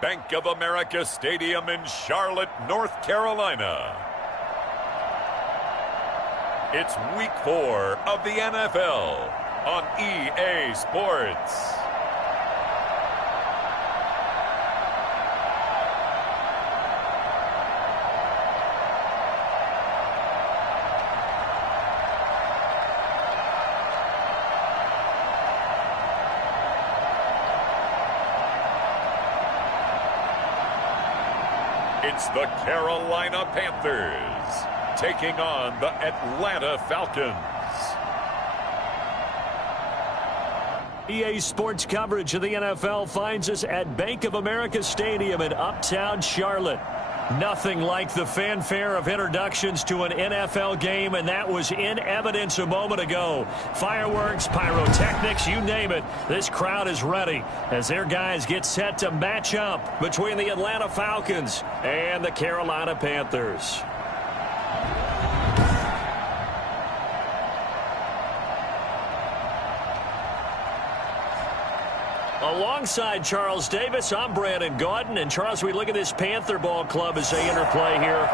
Bank of America Stadium in Charlotte, North Carolina. It's week 4 of the NFL on EA Sports. It's the Carolina Panthers taking on the Atlanta Falcons. EA Sports coverage of the NFL finds us at Bank of America Stadium in Uptown Charlotte. Nothing like the fanfare of introductions to an NFL game, and that was in evidence a moment ago. Fireworks, pyrotechnics, you name it. This crowd is ready as their guys get set to match up between the Atlanta Falcons and the Carolina Panthers. Alongside Charles Davis, I'm Brandon Gaudin. And Charles, we look at this Panther ball club as they interplay here.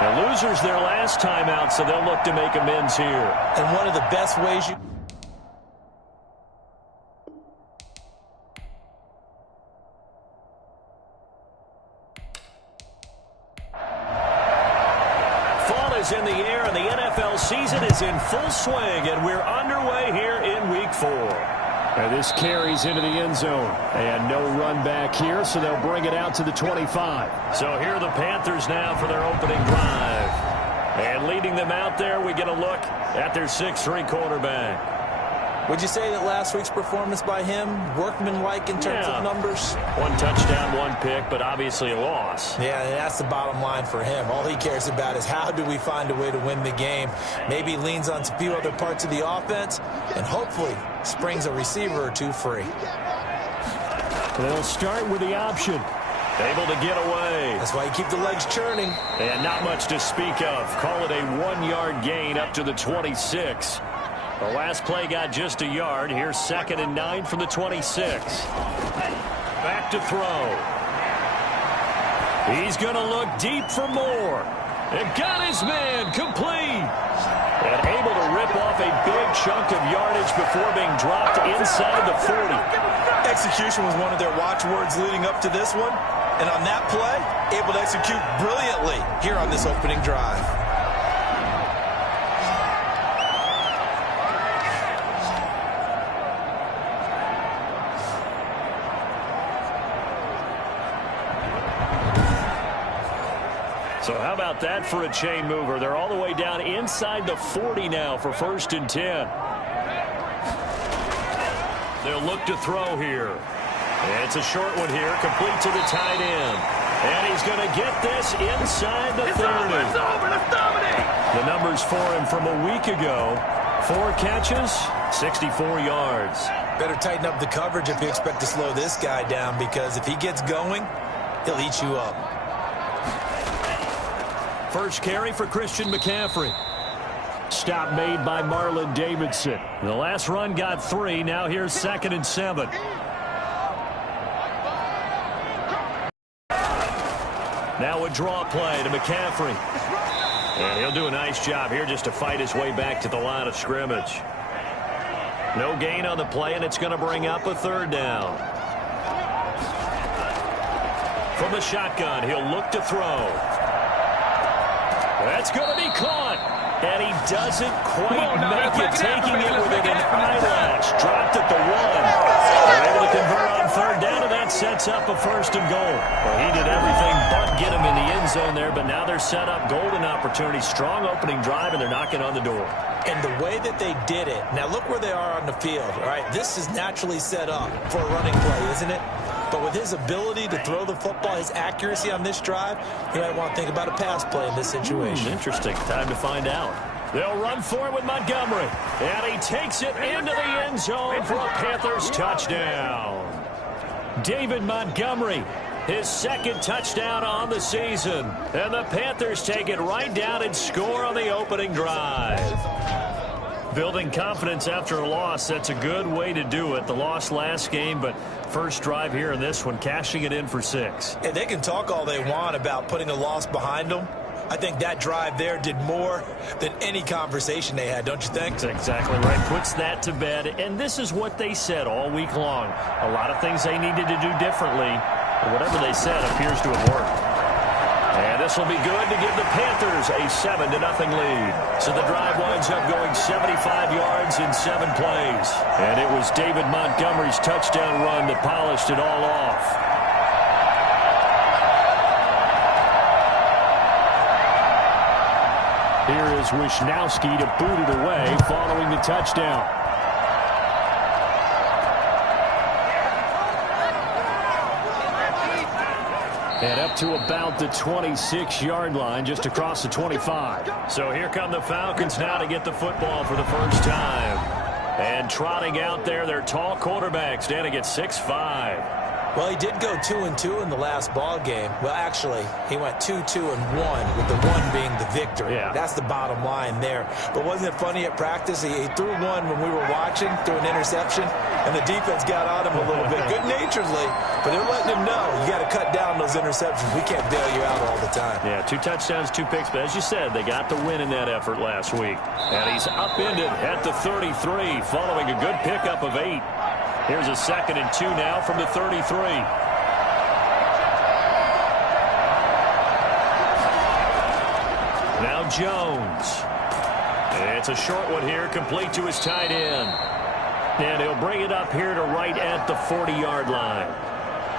The losers their last time out, so they'll look to make amends here. And one of the best ways you... Fall is in the air, and the NFL season is in full swing, and we're underway here in Week 4. And this carries into the end zone. And no run back here, so they'll bring it out to the 25. So here are the Panthers now for their opening drive. And leading them out there, we get a look at their 6'3" quarterback. Would you say that last week's performance by him, workmanlike in terms of numbers? 1 touchdown, 1 pick, but obviously a loss. Yeah, and that's the bottom line for him. All he cares about is how do we find a way to win the game. Maybe leans on a few other parts of the offense, and hopefully springs a receiver or two free. They'll start with the option. Able to get away. That's why you keep the legs churning. And not much to speak of. Call it a 1-yard gain up to the 26. The last play got just a yard. Here's 2nd and 9 from the 26. Back to throw. He's going to look deep for more. And got his man complete. And able to rip off a big chunk of yardage before being dropped inside the 40. Execution was one of their watchwords leading up to this one. And on that play, able to execute brilliantly here on this opening drive. So how about that for a chain mover? They're all the way down inside the 40 now for 1st and 10. They'll look to throw here. It's a short one here, complete to the tight end. And he's going to get this inside the 30. It's over. Let's dominate. The numbers for him from a week ago. 4 catches, 64 yards. Better tighten up the coverage if you expect to slow this guy down, because if he gets going, he'll eat you up. First carry for Christian McCaffrey. Stop made by Marlon Davidson. The last run got 3. Now here's 2nd and 7. Now a draw play to McCaffrey. And he'll do a nice job here just to fight his way back to the line of scrimmage. No gain on the play, and it's going to bring up a 3rd down. From the shotgun, he'll look to throw. That's going to be caught. And he doesn't quite make it, taking it within an eyelash. Dropped at the 1. They're able to convert on 3rd down, and that sets up a 1st and goal. Well, he did everything but get him in the end zone there, but now they're set up golden opportunity. Strong opening drive, and they're knocking on the door. And the way that they did it, now look where they are on the field, all right? This is naturally set up for a running play, isn't it? But with his ability to throw the football, his accuracy on this drive, you might want to think about a pass play in this situation. Interesting. Time to find out. They'll run for it with Montgomery. And he takes it into the end zone for a Panthers touchdown. David Montgomery, his 2nd touchdown on the season. And the Panthers take it right down and score on the opening drive. Building confidence after a loss, that's a good way to do it. The loss last game, but first drive here in this one, cashing it in for 6. And they can talk all they want about putting a loss behind them. I think that drive there did more than any conversation they had, don't you think? That's exactly right. Puts that to bed. And this is what they said all week long. A lot of things they needed to do differently. But whatever they said appears to have worked. And this will be good to give the Panthers a 7-0 lead. So the drive winds up going 75 yards in 7 plays. And it was David Montgomery's touchdown run that polished it all off. Here is Wisnowski to boot it away following the touchdown. And up to about the 26-yard line, just across the 25. So here come the Falcons now to get the football for the first time. And trotting out there, their tall quarterback standing at 6'5". Well, he did go 2-2 in the last ball game. Well, actually, he went 2-2-1, with the 1 being the victory. Yeah. That's the bottom line there. But wasn't it funny at practice? He threw one when we were watching, threw an interception, and the defense got on him a little bit, good-naturedly. But they're letting him know, you got to cut down those interceptions. We can't bail you out all the time. Yeah, 2 touchdowns, 2 picks. But as you said, they got the win in that effort last week. And he's upended at the 33, following a good pickup of 8. Here's a 2nd and 2 now from the 33. Now Jones. It's a short one here, complete to his tight end. And he'll bring it up here to right at the 40-yard line.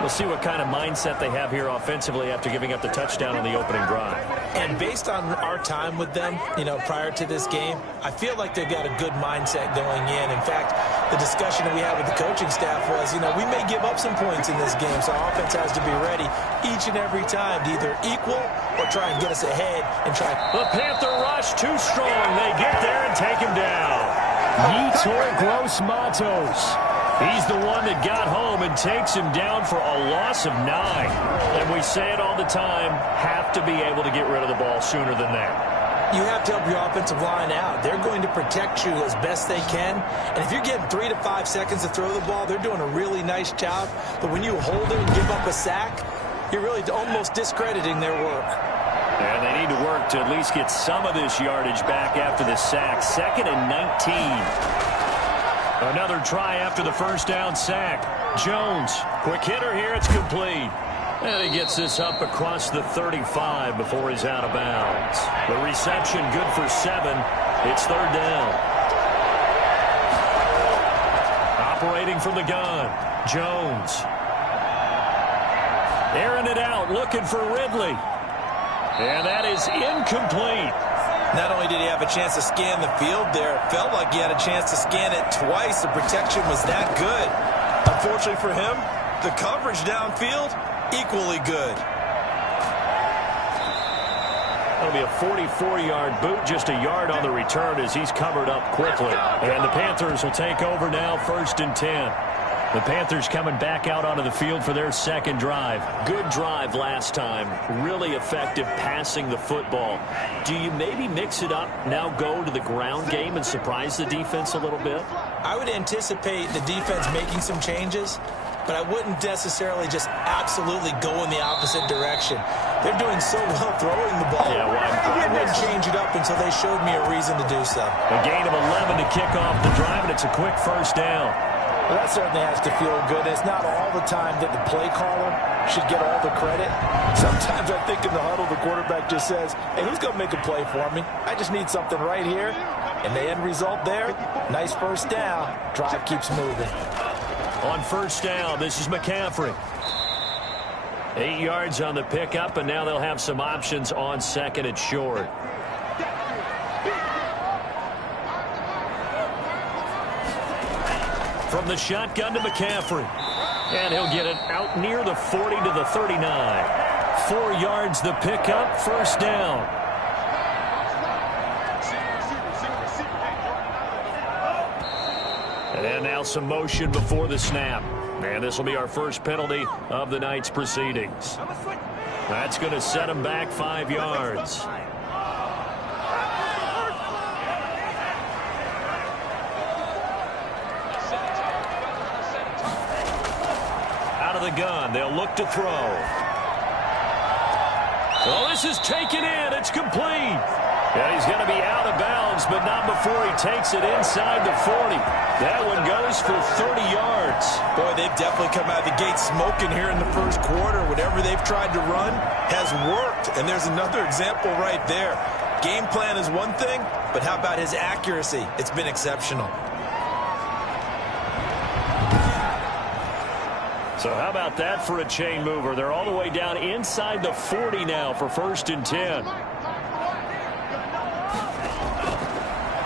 We'll see what kind of mindset they have here offensively after giving up the touchdown on the opening drive. And based on our time with them, prior to this game, I feel like they've got a good mindset going in. In fact, the discussion that we had with the coaching staff was, we may give up some points in this game, so our offense has to be ready each and every time to either equal or try and get us ahead and try. The Panther rush too strong. They get there and take him down. Yetur Gross-Matos. He's the one that got home and takes him down for a loss of 9. And we say it all the time, have to be able to get rid of the ball sooner than that. You have to help your offensive line out. They're going to protect you as best they can. And if you're getting 3 to 5 seconds to throw the ball, they're doing a really nice job. But when you hold it and give up a sack, you're really almost discrediting their work. And they need to work to at least get some of this yardage back after the sack. 2nd and 19. Another try after the first down sack. Jones, quick hitter here, it's complete. And he gets this up across the 35 before he's out of bounds. The reception good for 7. It's 3rd down. Operating from the gun, Jones. Airing it out, looking for Ridley. And that is incomplete. Not only did he have a chance to scan the field there, it felt like he had a chance to scan it twice. The protection was that good. Unfortunately for him, the coverage downfield, equally good. That'll be a 44-yard boot, just a yard on the return as he's covered up quickly. And the Panthers will take over now, 1st and 10. The Panthers coming back out onto the field for their 2nd drive. Good drive last time. Really effective passing the football. Do you maybe mix it up, now go to the ground game and surprise the defense a little bit? I would anticipate the defense making some changes, but I wouldn't necessarily just absolutely go in the opposite direction. They're doing so well throwing the ball. Yeah, I wouldn't change it up until they showed me a reason to do so. A gain of 11 to kick off the drive, and it's a quick first down. Well, that certainly has to feel good. It's not all the time that the play caller should get all the credit. Sometimes I think in the huddle, the quarterback just says, hey, who's going to make a play for me? I just need something right here. And the end result there, nice first down. Drive keeps moving. On first down, this is McCaffrey. 8 yards on the pickup, and now they'll have some options on 2nd and short. From the shotgun to McCaffrey. And he'll get it out near the 40 to the 39. 4 yards the pickup, first down. And now some motion before the snap. And this will be our first penalty of the night's proceedings. That's going to set him back 5 yards. the gun. They'll look to throw. Well, this is taken in. It's complete. And he's going to be out of bounds, but not before he takes it inside the 40. That one goes for 30 yards. Boy, they've definitely come out of the gate smoking here in the first quarter. Whatever they've tried to run has worked. And there's another example right there. Game plan is one thing, but how about his accuracy? It's been exceptional. So how about that for a chain mover? They're all the way down inside the 40 now for 1st and 10.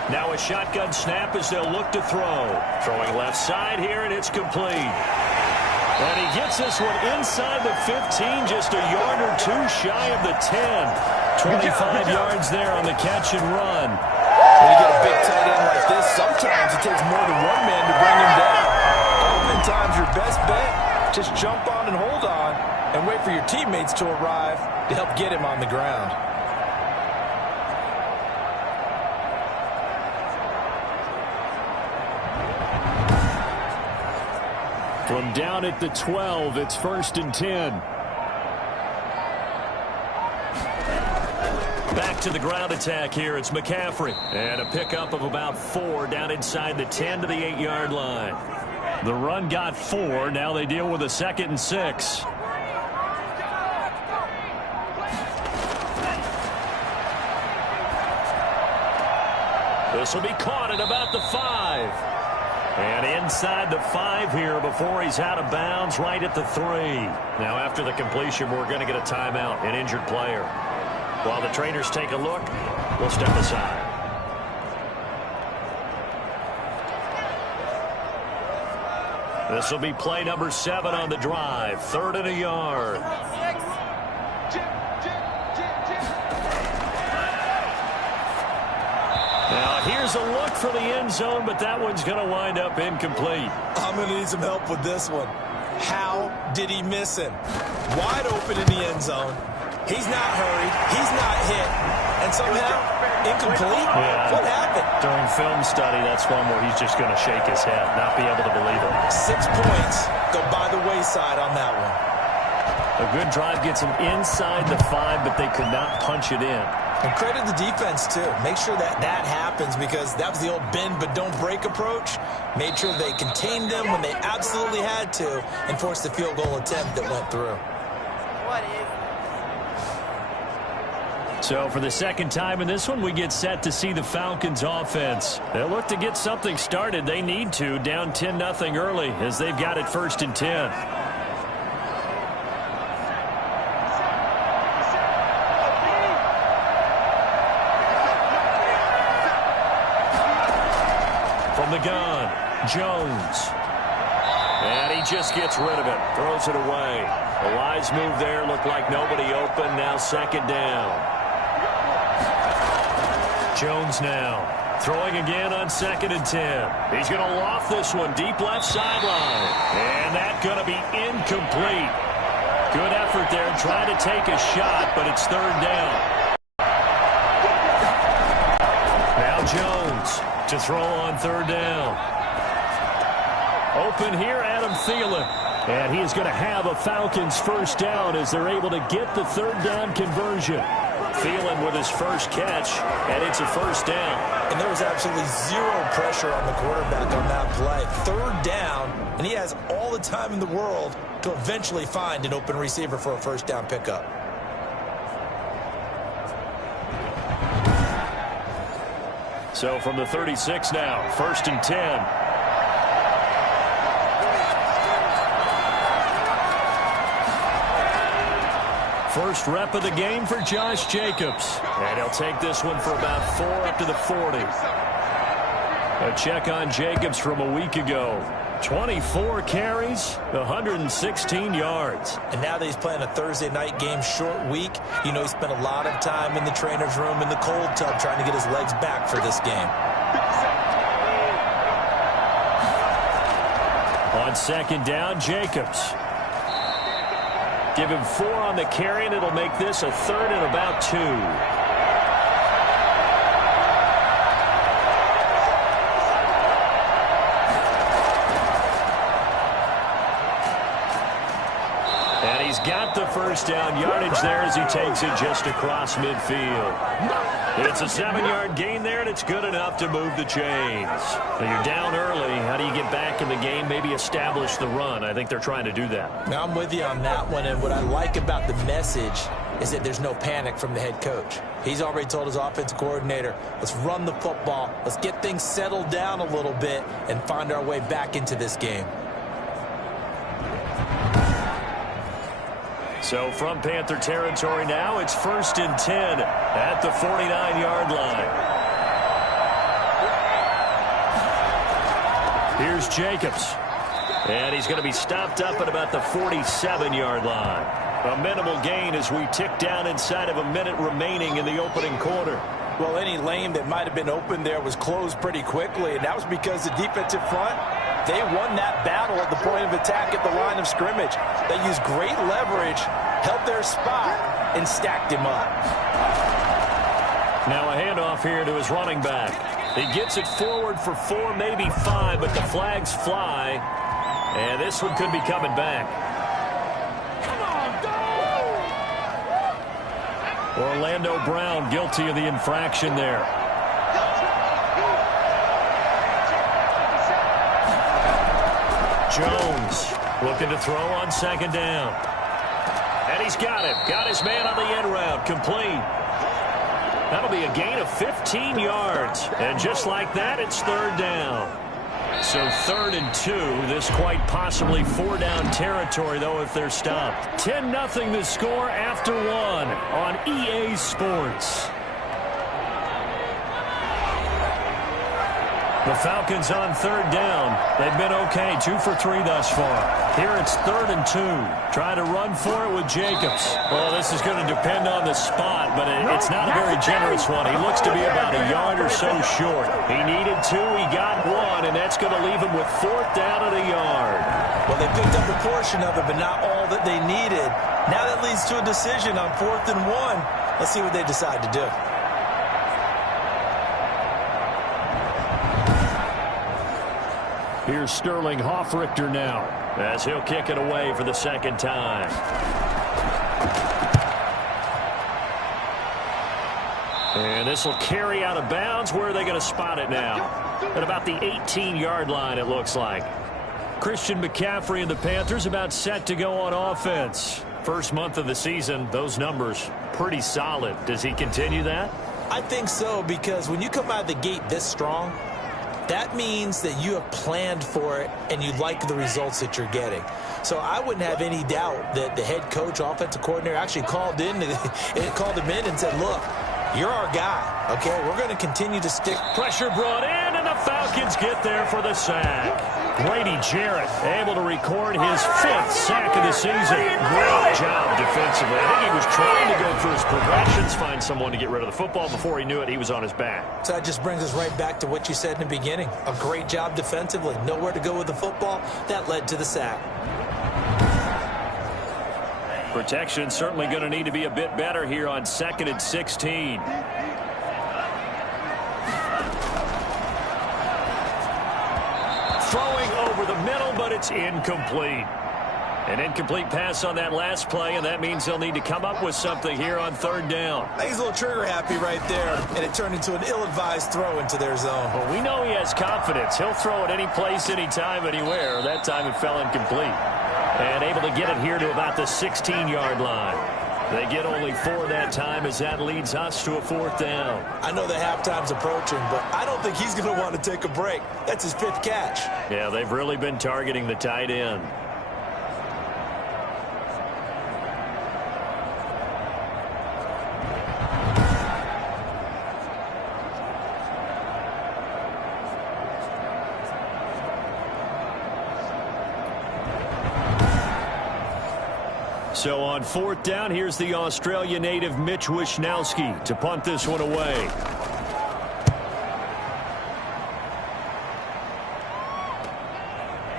Now a shotgun snap as they'll look to throw. Throwing left side here, and it's complete. And he gets this one inside the 15, just a yard or two shy of the 10. 25 yards there on the catch and run. When you get a big tight end like this, sometimes it takes more than one man to bring him down. Oftentimes your best bet, just jump on and hold on and wait for your teammates to arrive to help get him on the ground. From down at the 12, it's 1st and 10. Back to the ground attack here. It's McCaffrey. And a pickup of about 4 down inside the 10 to the 8-yard line. The run got 4. Now they deal with a 2nd and 6. This will be caught at about the 5. And inside the 5 here before he's out of bounds, right at the 3. Now after the completion, we're going to get a timeout, an injured player. While the trainers take a look, we'll step aside. This will be play number 7 on the drive. 3rd and a yard. Now here's a look for the end zone, but that one's going to wind up incomplete. I'm going to need some help with this one. How did he miss him? Wide open in the end zone. He's not hurried. He's not hit. And somehow, incomplete? Yeah. What happened? During film study, that's one where he's just going to shake his head, not be able to believe it. 6 points go by the wayside on that one. A good drive gets him inside the 5, but they could not punch it in. And credit the defense, too. Make sure that happens because that was the old bend but don't break approach. Made sure they contained them when they absolutely had to and forced the field goal attempt that went through. So for the second time in this one, we get set to see the Falcons offense. They'll look to get something started. They need to, down 10-0 early as they've got it 1st and 10. From the gun, Jones. And he just gets rid of it, throws it away. A wise move there, looked like nobody open, now 2nd down. Jones now, throwing again on 2nd and 10. He's going to loft this one deep left sideline. And that's going to be incomplete. Good effort there, trying to take a shot, but it's 3rd down. Now Jones to throw on 3rd down. Open here, Adam Thielen. And he is going to have a Falcons 1st down as they're able to get the 3rd down conversion. Thielen with his first catch, and it's a 1st down. And there was absolutely zero pressure on the quarterback on that play. 3rd down, and he has all the time in the world to eventually find an open receiver for a 1st down pickup. So from the 36 now, 1st and 10. First rep of the game for Josh Jacobs. And he'll take this one for about 4 up to the 40. A check on Jacobs from a week ago. 24 carries, 116 yards. And now that he's playing a Thursday night game, short week, you know he spent a lot of time in the trainer's room in the cold tub trying to get his legs back for this game. On 2nd down, Jacobs. Give him 4 on the carry, and it'll make this a 3rd and about 2. he's got the first down yardage there as he takes it just across midfield. It's a 7-yard gain there, and it's good enough to move the chains. Now you're down early. How do you get back in the game? Maybe establish the run. I think they're trying to do that. Now I'm with you on that one, and what I like about the message is that there's no panic from the head coach. He's already told his offensive coordinator, let's run the football, let's get things settled down a little bit and find our way back into this game. So from Panther territory now, it's 1st and 10 at the 49-yard line. Here's Jacobs. And he's going to be stopped up at about the 47-yard line. A minimal gain as we tick down inside of a minute remaining in the opening quarter. Well, any lane that might have been open there was closed pretty quickly, and that was because the defensive front, they won that battle at the point of attack at the line of scrimmage. They used great leverage, held their spot, and stacked him up. Now a handoff here to his running back. He gets it forward for 4, maybe 5, but the flags fly, and this one could be coming back. Orlando Brown guilty of the infraction there. Jones looking to throw on 2nd down. And he's got him. Got his man on the end route. Complete. That'll be a gain of 15 yards. And just like that, it's 3rd down. So 3rd and 2. This quite possibly 4-down territory, though, if they're stopped. 10-0 the score after 1 on EA Sports. The Falcons on 3rd down. They've been okay, 2 for 3 thus far. Here it's 3rd and 2. Try to run for it with Jacobs. Well, this is going to depend on the spot, but it's not a very generous one. He looks to be about a yard or so short. He needed 2, he got 1, and that's going to leave him with 4th down and a yard. Well, they picked up a portion of it, but not all that they needed. Now that leads to a decision on 4th and 1. Let's see what they decide to do. Here's Sterling Hoffrichter now as he'll kick it away for the 2nd time. And this will carry out of bounds. Where are they going to spot it now? At about the 18-yard line, it looks like. Christian McCaffrey and the Panthers about set to go on offense. First month of the season, those numbers pretty solid. Does he continue that? I think so, because when you come out of the gate this strong, that means that you have planned for it and you like the results that you're getting. So I wouldn't have any doubt that the head coach, offensive coordinator, actually called him in and said, look, you're our guy, okay? We're going to continue to stick. Pressure brought in, and the Falcons get there for the sack. Grady Jarrett able to record his 5th sack of the season. Great job defensively. I think he was trying to go through his progressions, find someone to get rid of the football. Before he knew it, he was on his back. So that just brings us right back to what you said in the beginning. A great job defensively. Nowhere to go with the football. That led to the sack. Protection certainly going to need to be a bit better here on 2nd and 16. Throwing over the middle, but it's incomplete. An incomplete pass on that last play, and that means they'll need to come up with something here on 3rd down. I think he's a little trigger happy right there, and it turned into an ill-advised throw into their zone. Well, we know he has confidence. He'll throw it any place, anytime, anywhere. That time it fell incomplete. And able to get it here to about the 16-yard line. They get only 4 that time as that leads us to a 4th down. I know that halftime's approaching, but I don't think he's going to want to take a break. That's his 5th catch. Yeah, they've really been targeting the tight end. So on 4th down, here's the Australia native Mitch Wishnowsky to punt this one away.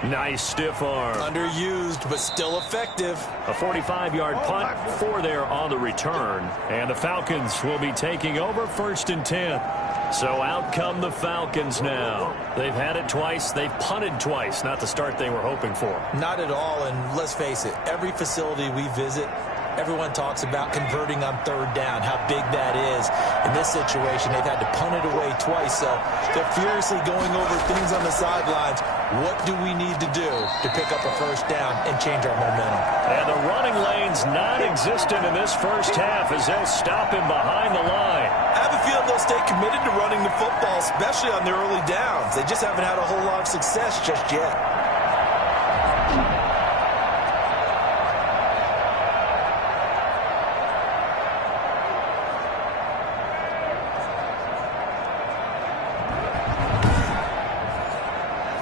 Nice stiff arm. Underused, but still effective. A 45-yard punt, 4 there on the return. And the Falcons will be taking over 1st and 10. So out come the Falcons now. They've had it twice. They've punted twice. Not the start they were hoping for. Not at all, and let's face it, every facility we visit, everyone talks about converting on third down, how big that is. In this situation, they've had to punt it away twice, so they're furiously going over things on the sidelines. What do we need to do to pick up a first down and change our momentum? And the running lane's non-existent in this first half as they'll stop him behind the line. I have a feeling they'll stay committed to running the football, especially on their early downs. They just haven't had a whole lot of success just yet.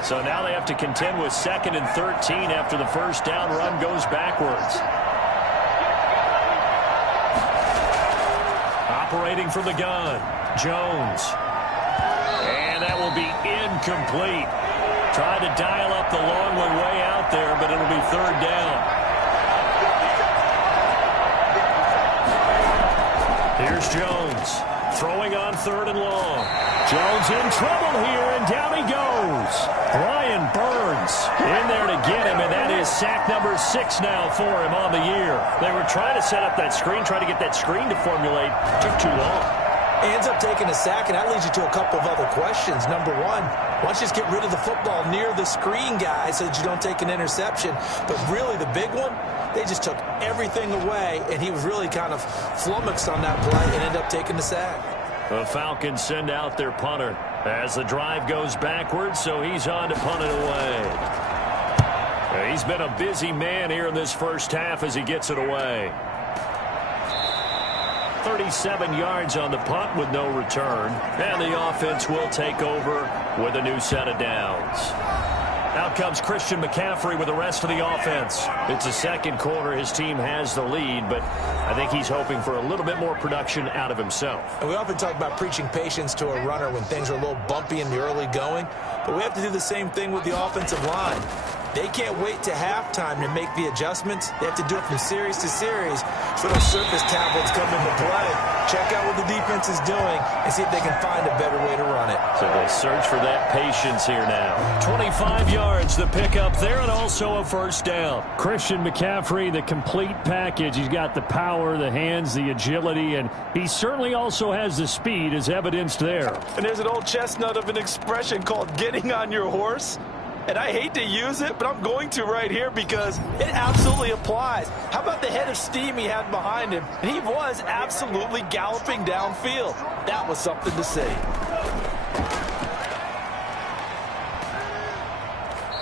So now they have to contend with 2nd and 13 after the first down run goes backwards. Operating from the gun, Jones. And that will be incomplete. Tried to dial up the long one way out there, but it'll be third down. Here's Jones, throwing on 3rd and long. Jones in trouble here, and down he goes. Brian Burns in there to get him, and that is sack number 6 now for him on the year. They were trying to set up that screen, trying to get that screen to formulate. Took too long. He ends up taking a sack, and that leads you to a couple of other questions. Number one, why don't you just get rid of the football near the screen guy so that you don't take an interception? But really, the big one, they just took everything away, and he was really kind of flummoxed on that play and ended up taking the sack. The Falcons send out their punter as the drive goes backwards, so he's on to punt it away. He's been a busy man here in this first half as he gets it away. 37 yards on the punt with no return, and the offense will take over with a new set of downs. Out comes Christian McCaffrey with the rest of the offense. It's the second quarter. His team has the lead, but I think he's hoping for a little bit more production out of himself. And we often talk about preaching patience to a runner when things are a little bumpy in the early going, but we have to do the same thing with the offensive line. They can't wait to halftime to make the adjustments. They have to do it from series to series. So those surface tablets come into play. Check out what the defense is doing and see if they can find a better way to run it. So they search for that patience here now. 25 yards the pickup there, and also a first down. Christian McCaffrey, the complete package. He's got the power, the hands, the agility, and he certainly also has the speed as evidenced there. And there's an old chestnut of an expression called getting on your horse. And I hate to use it, but I'm going to right here because it absolutely applies. How about the head of steam he had behind him? And he was absolutely galloping downfield. That was something to see.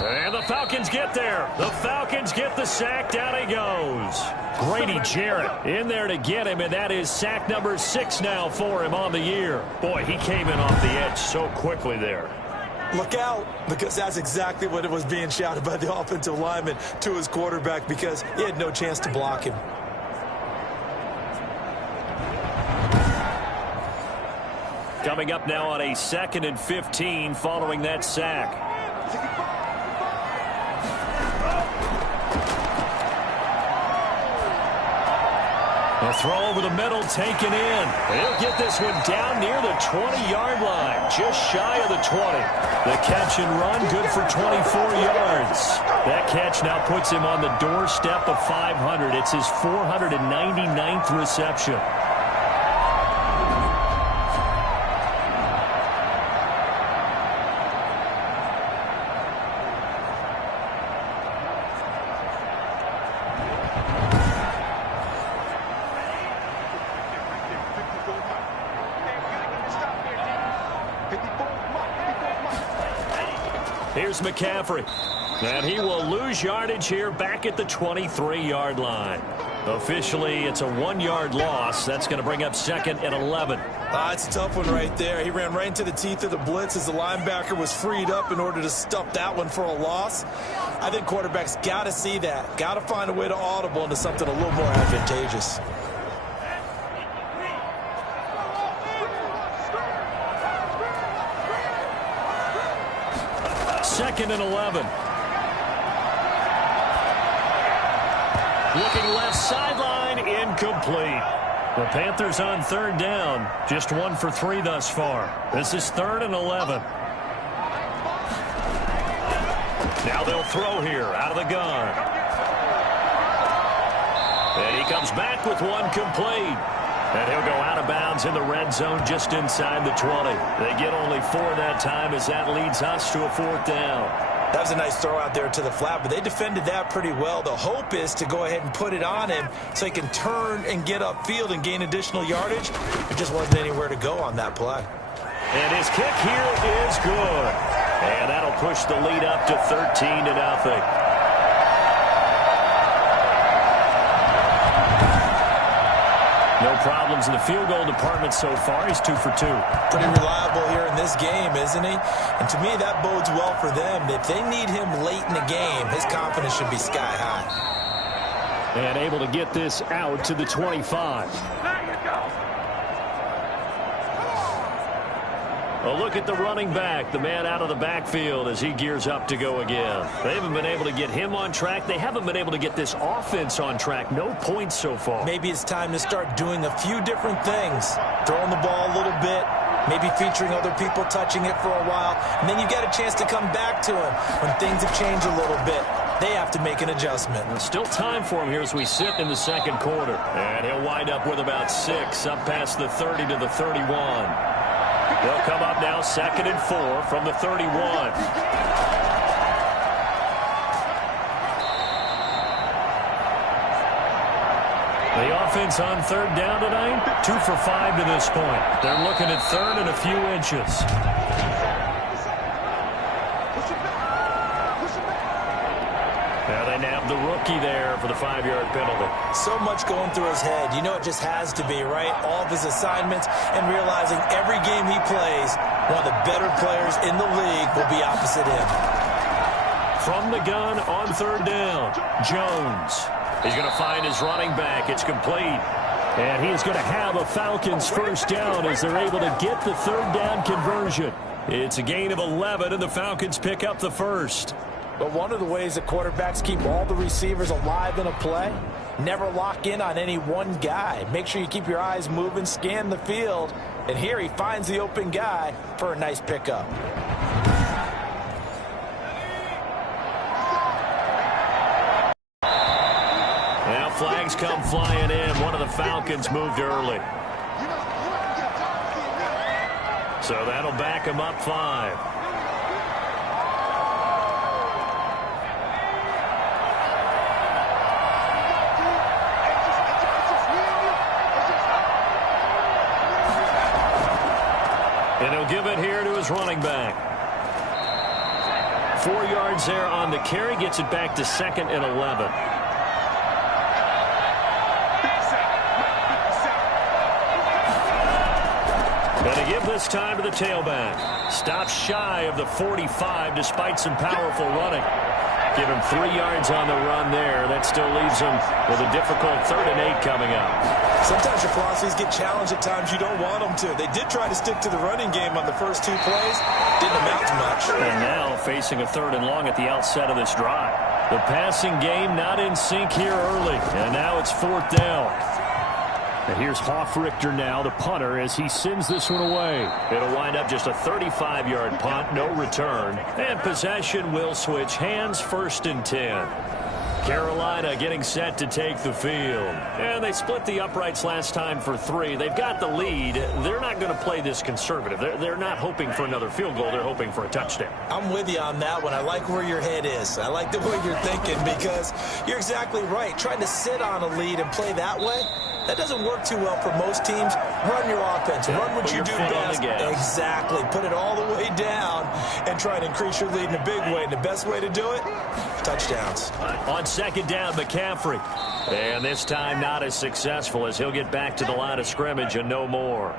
And the Falcons get there. The Falcons get the sack. Down he goes. Grady Jarrett in there to get him, and that is sack number 6 now for him on the year. Boy, he came in off the edge so quickly there. Look out, because that's exactly what it was being shouted by the offensive lineman to his quarterback because he had no chance to block him. Coming up now on a 2nd and 15 following that sack. A throw over the middle taken in. He'll get this one down near the 20-yard line, just shy of the 20. The catch and run good for 24 yards. That catch now puts him on the doorstep of 500. It's his 499th reception. Here's McCaffrey. And he will lose yardage here back at the 23-yard line. Officially, it's a 1-yard loss. That's going to bring up 2nd and 11. It's a tough one right there. He ran right into the teeth of the blitz as the linebacker was freed up in order to stuff that one for a loss. I think quarterbacks got to see that. Got to find a way to audible into something a little more advantageous. Second and 11. Looking left sideline, incomplete. The Panthers on third down. Just 1 for 3 thus far. This is 3rd and 11. Now they'll throw here out of the gun. And he comes back with one complete. And he'll go out of bounds in the red zone just inside the 20. They get only 4 that time as that leads us to a 4th down. That was a nice throw out there to the flat, but they defended that pretty well. The hope is to go ahead and put it on him so he can turn and get upfield and gain additional yardage. There just wasn't anywhere to go on that play. And his kick here is good. And that'll push the lead up to 13-0. No problems in the field goal department so far. He's 2 for 2. Pretty reliable here in this game, isn't he? And to me, that bodes well for them. If they need him late in the game, his confidence should be sky high. And able to get this out to the 25. A look at the running back, the man out of the backfield as he gears up to go again. They haven't been able to get him on track. They haven't been able to get this offense on track. No points so far. Maybe it's time to start doing a few different things. Throwing the ball a little bit, maybe featuring other people touching it for a while, and then you get a chance to come back to him when things have changed a little bit. They have to make an adjustment. There's still time for him here as we sit in the second quarter. And he'll wind up with about 6 up past the 30 to the 31. They'll come up now 2nd and 4 from the 31. The offense on 3rd down tonight, 2 for 5 to this point. They're looking at 3rd and a few inches. Now they nab the rookie there for the 5-yard penalty. So much going through his head. You know it just has to be, right? All of his assignments and realizing every game he plays, one of the better players in the league will be opposite him. From the gun on 3rd down, Jones. He's going to find his running back. It's complete. And he's going to have a Falcons 1st down as they're able to get the 3rd down conversion. It's a gain of 11, and the Falcons pick up the 1st. But one of the ways that quarterbacks keep all the receivers alive in a play, never lock in on any one guy. Make sure you keep your eyes moving, scan the field. And here he finds the open guy for a nice pickup. Now flags come flying in. One of the Falcons moved early. So that'll back him up 5. And he'll give it here to his running back. 4 yards there on the carry. Gets it back to 2nd and 11. And a give this time to the tailback. Stops shy of the 45 despite some powerful running. Give him 3 yards on the run there. That still leaves him with a difficult 3rd and 8 coming up. Sometimes your philosophies get challenged at times you don't want them to. They did try to stick to the running game on the first 2 plays. Didn't amount to much. And now facing a 3rd and long at the outset of this drive. The passing game not in sync here early. And now it's 4th down. And here's Hoffrichter now, the punter, as he sends this one away. It'll wind up just a 35-yard punt, no return. And possession will switch hands, 1st and 10. Carolina getting set to take the field. And they split the uprights last time for 3. They've got the lead. They're not going to play this conservative. They're not hoping for another field goal. They're hoping for a touchdown. I'm with you on that one. I like where your head is. I like the way you're thinking because you're exactly right. Trying to sit on a lead and play that way, that doesn't work too well for most teams. Run your offense. Run what you do best. Exactly. Put it all the way down and try to increase your lead in a big way. And the best way to do it, touchdowns. On 2nd down, McCaffrey. And this time not as successful as he'll get back to the line of scrimmage and no more.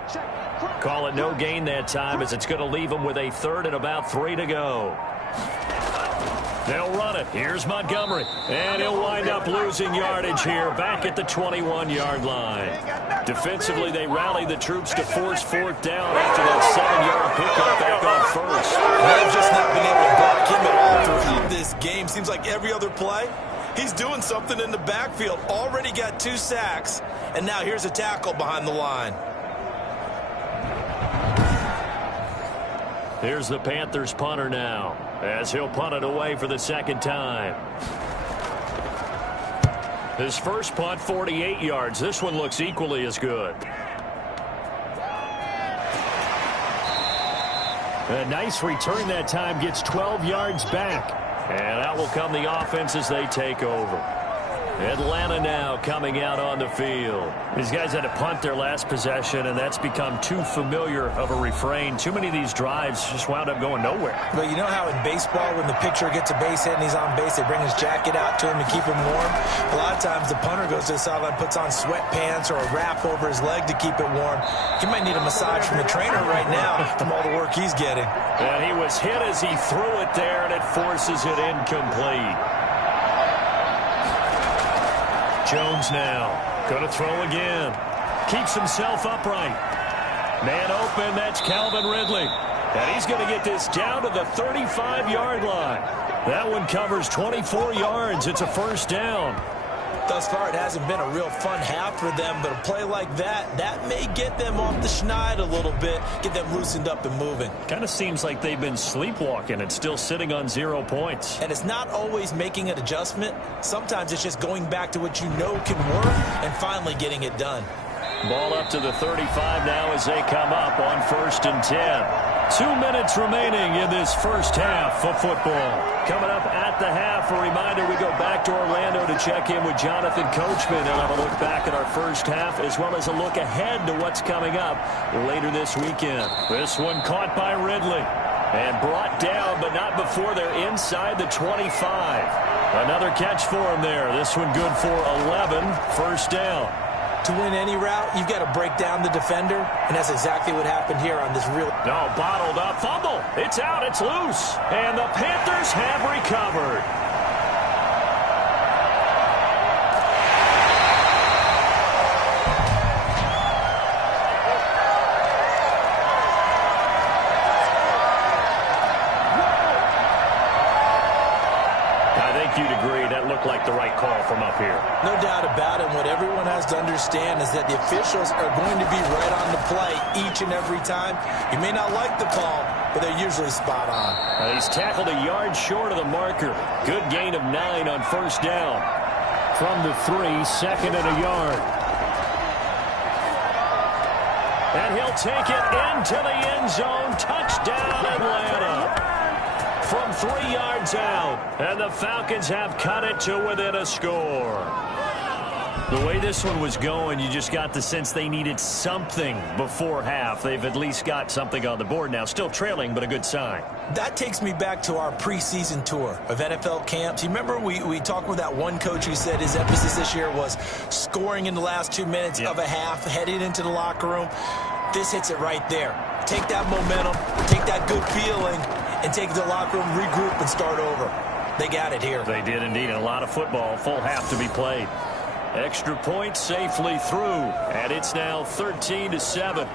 Call it no gain that time as it's going to leave him with a 3rd and about 3 to go. They'll run it. Here's Montgomery. And he'll wind up losing yardage here back at the 21-yard line. Defensively, they rally the troops to force 4th down after that 7-yard pickup back on 1st. They've just not been able to block him at all throughout this game. Seems like every other play, He's doing something in the backfield. Already got 2 sacks. And now here's a tackle behind the line. Here's the Panthers punter now, as he'll punt it away for the second time. His first punt, 48 yards. This one looks equally as good. A nice return that time, gets 12 yards back. And out will come the offense as they take over. Atlanta now coming out on the field. These guys had to punt their last possession, and that's become too familiar of a refrain. Too many of these drives just wound up going nowhere. Well, you know how in baseball, when the pitcher gets a base hit and he's on base, they bring his jacket out to him to keep him warm? A lot of times the punter goes to the sideline, puts on sweatpants or a wrap over his leg to keep it warm. He might need a massage from the trainer right now from all the work he's getting. And he was hit as he threw it there, and it forces it incomplete. Jones now going to throw again. Keeps himself upright. Man open, that's Calvin Ridley. And he's going to get this down to the 35-yard line. That one covers 24 yards. It's a first down. Thus far, it hasn't been a real fun half for them, but a play like that may get them off the schneid a little bit, get them loosened up and moving. Kind of seems like they've been sleepwalking and still sitting on 0 points. And it's not always making an adjustment. Sometimes it's just going back to what you know can work and finally getting it done. Ball up to the 35 now as they come up on 1st and 10. 2 minutes remaining in this first half of football. Coming up at the half, a reminder, we go back to Orlando to check in with Jonathan Coachman and have a look back at our first half as well as a look ahead to what's coming up later this weekend. This one caught by Ridley and brought down, but not before they're inside the 25. Another catch for him there. This one good for 11. First down. To win any route, you've got to break down the defender, and that's exactly what happened here on this real... No, bottled up. Fumble. It's out. It's loose. And the Panthers have recovered. You'd agree that looked like the right call from up here. No doubt about it. What everyone has to understand is that the officials are going to be right on the play each and every time. You may not like the call, but they're usually spot on. He's tackled a yard short of the marker. Good gain of 9 on first down. From the 3, second and a yard. And he'll take it into the end zone. Touchdown, Atlanta. From 3 yards out, and the Falcons have cut it to within a score. The way this one was going, you just got the sense they needed something before half. They've at least got something on the board now. Still trailing, but a good sign. That takes me back to our preseason tour of NFL camps. You remember we talked with that one coach who said his emphasis this year was scoring in the last 2 minutes of a half, heading into the locker room. This hits it right there. Take that momentum, take that good feeling, and take the locker room, regroup, and start over. They got it here. They did indeed. A lot of football, full half to be played. Extra point safely through, and it's now 13-7.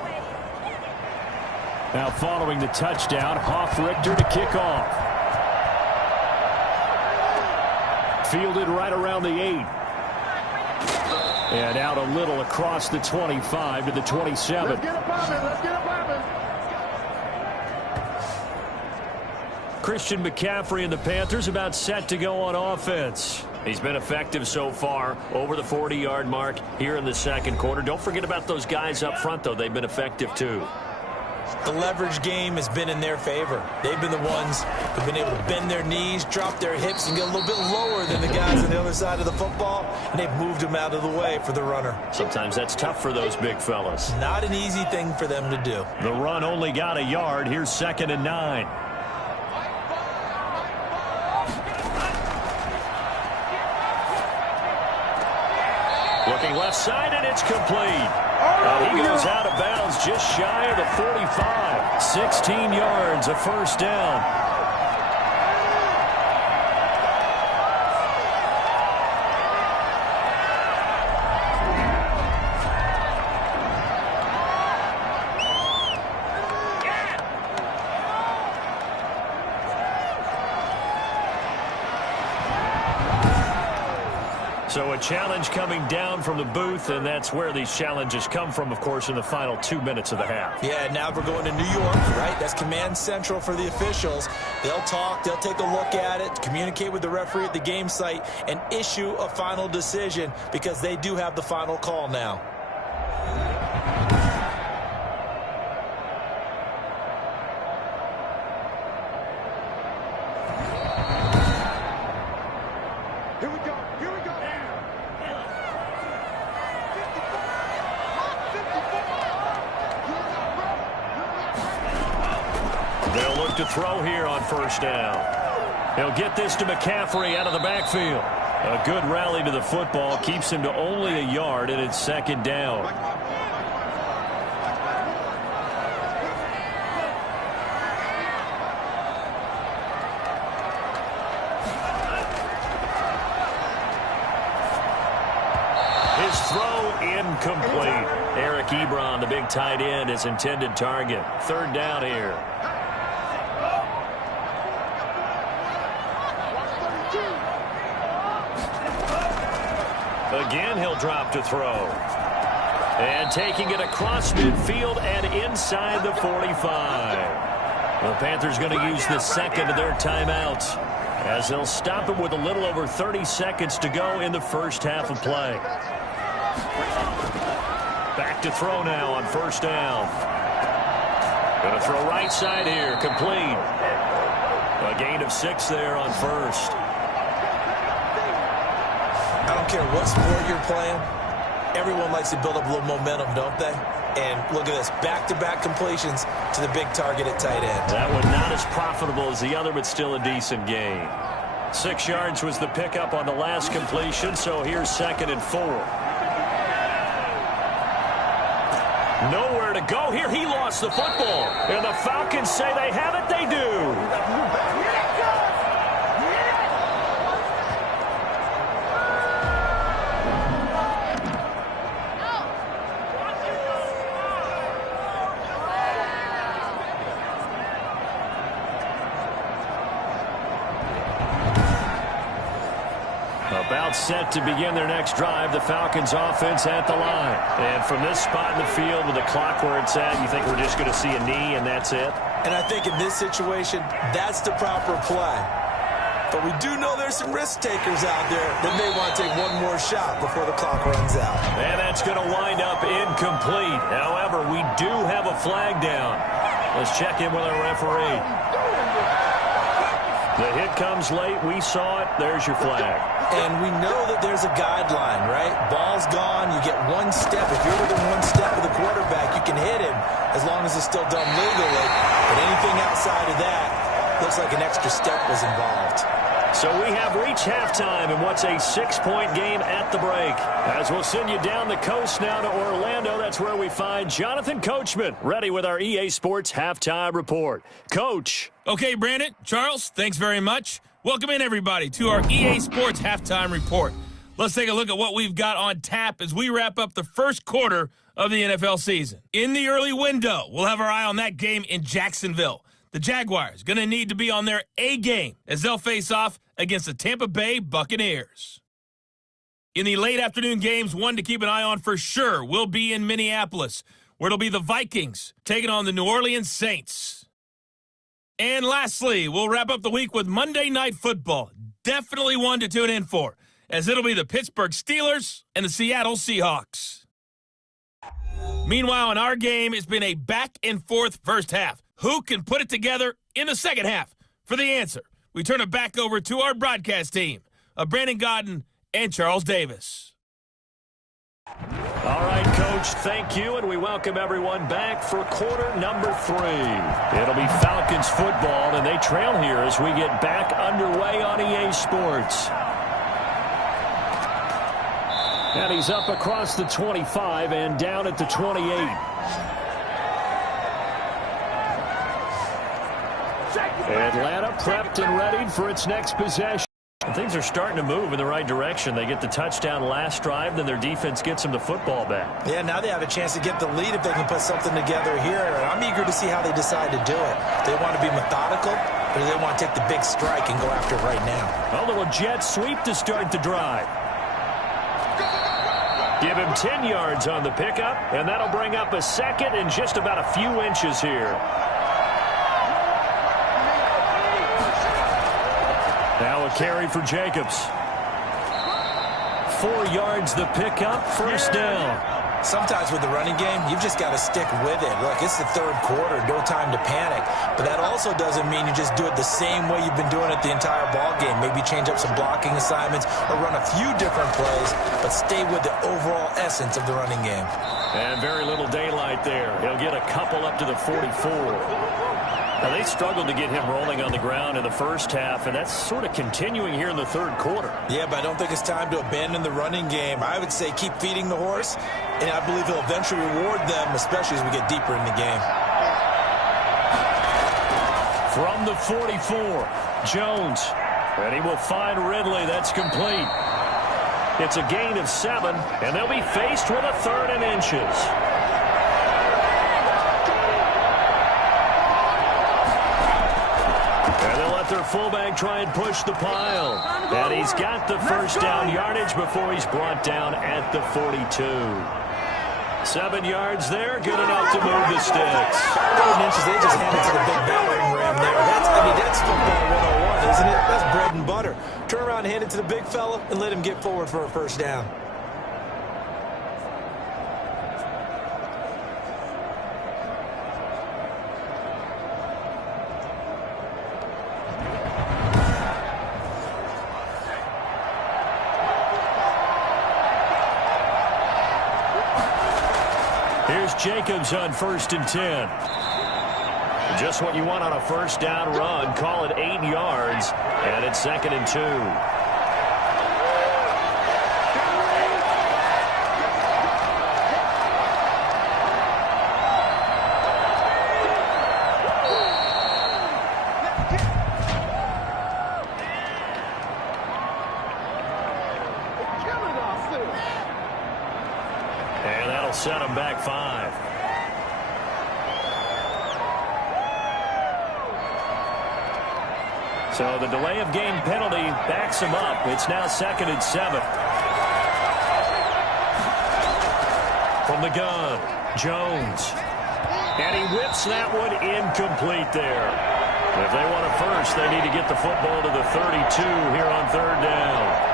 Now following the touchdown, Hoff-Richter to kick off. Fielded right around the 8. And out a little across the 25 to the 27. Let's get a poppin', let's get a poppin'. Christian McCaffrey and the Panthers about set to go on offense. He's been effective so far, over the 40-yard mark here in the second quarter. Don't forget about those guys up front, though. They've been effective, too. The leverage game has been in their favor. They've been the ones who've been able to bend their knees, drop their hips, and get a little bit lower than the guys on the other side of the football, and they've moved them out of the way for the runner. Sometimes that's tough for those big fellas. Not an easy thing for them to do. The run only got a yard. Here's 2nd and 9. Looking left side, and it's complete. He goes out of bounds just shy of the 45. 16 yards, a first down. So a challenge coming down from the booth, and that's where these challenges come from, of course, in the final 2 minutes of the half. Yeah, now we're going to New York, right? That's command central for the officials. They'll talk, they'll take a look at it, communicate with the referee at the game site, and issue a final decision because they do have the final call now. They'll look to throw here on first down. He'll get this to McCaffrey out of the backfield. A good rally to the football keeps him to only a yard, and it's second down. His throw incomplete. Eric Ebron, the big tight end, his intended target. Third down here. Again, he'll drop to throw. And taking it across midfield and inside the 45. The Panthers going to use the second of their timeouts, as they'll stop it with a little over 30 seconds to go in the first half of play. Back to throw now on first down. Going to throw right side here, complete. A gain of 6 there on first. I don't care what sport you're playing. Everyone likes to build up a little momentum, don't they? And look at this, back-to-back completions to the big target at tight end. That one not as profitable as the other, but still a decent gain. 6 yards was the pickup on the last completion, so here's 2nd and 4. Nowhere to go here. He lost the football. And the Falcons say they have it. They do. About set to begin their next drive. The Falcons offense at the line. And from this spot in the field with the clock where it's at, you think we're just going to see a knee and that's it? And I think in this situation, that's the proper play. But we do know there's some risk takers out there that may want to take one more shot before the clock runs out. And that's going to wind up incomplete. However, we do have a flag down. Let's check in with our referee. The hit comes late. We saw it. There's your flag. And we know that there's a guideline, right? Ball's gone. You get one step. If you're within one step of the quarterback, you can hit him as long as it's still done legally. But anything outside of that looks like an extra step was involved. So we have reached halftime in what's a 6-point game at the break. As we'll send you down the coast now to Orlando, that's where we find Jonathan Coachman, ready with our EA Sports Halftime Report. Coach. Okay, Brandon, Charles, thanks very much. Welcome in, everybody, to our EA Sports Halftime Report. Let's take a look at what we've got on tap as we wrap up the first quarter of the NFL season. In the early window, we'll have our eye on that game in Jacksonville. The Jaguars going to need to be on their A game as they'll face off against the Tampa Bay Buccaneers. In the late afternoon games, one to keep an eye on for sure will be in Minneapolis, where it'll be the Vikings taking on the New Orleans Saints. And lastly, we'll wrap up the week with Monday Night Football. Definitely one to tune in for, as it'll be the Pittsburgh Steelers and the Seattle Seahawks. Meanwhile, in our game, it's been a back-and-forth first half. Who can put it together in the second half? For the answer, we turn it back over to our broadcast team of Brandon Godden and Charles Davis. All right, Coach, thank you, and we welcome everyone back for quarter number 3. It'll be Falcons football, and they trail here as we get back underway on EA Sports. And he's up across the 25 and down at the 28. Atlanta prepped and ready for its next possession. And things are starting to move in the right direction. They get the touchdown last drive, then their defense gets them the football back. Yeah, now they have a chance to get the lead if they can put something together here. I'm eager to see how they decide to do it. Do they want to be methodical, or do they want to take the big strike and go after it right now? A little jet sweep to start the drive. Give him 10 yards on the pickup, and that'll bring up a second and just about a few inches here. Now a carry for Jacobs. 4 yards the pickup, first down. Sometimes with the running game, you've just got to stick with it. Look, it's the third quarter, no time to panic. But that also doesn't mean you just do it the same way you've been doing it the entire ball game. Maybe change up some blocking assignments or run a few different plays, but stay with the overall essence of the running game. And very little daylight there. He'll get a couple up to the 44. Now, they struggled to get him rolling on the ground in the first half, and that's sort of continuing here in the third quarter. Yeah, but I don't think it's time to abandon the running game. I would say keep feeding the horse, and I believe he'll eventually reward them, especially as we get deeper in the game. From the 44, Jones. And he will find Ridley. That's complete. It's a gain of 7, and they'll be faced with a 3rd and inches. Their fullback try and push the pile. And he's got the first down yardage before he's brought down at the 42. 7 yards there, good enough to move the sticks. 3 inches, they just handed to the big battering ram there. That's football 101, isn't it? That's bread and butter. Turn around, hand it to the big fella, and let him get forward for a first down. Here's Jacobs on 1st and 10. Just what you want on a first down run. Call it 8 yards, and it's 2nd and 2. Set him back 5. So the delay of game penalty backs him up. It's now 2nd and 7. From the gun, Jones. And he whips that one incomplete there. If they want a first, they need to get the football to the 32 here on 3rd down.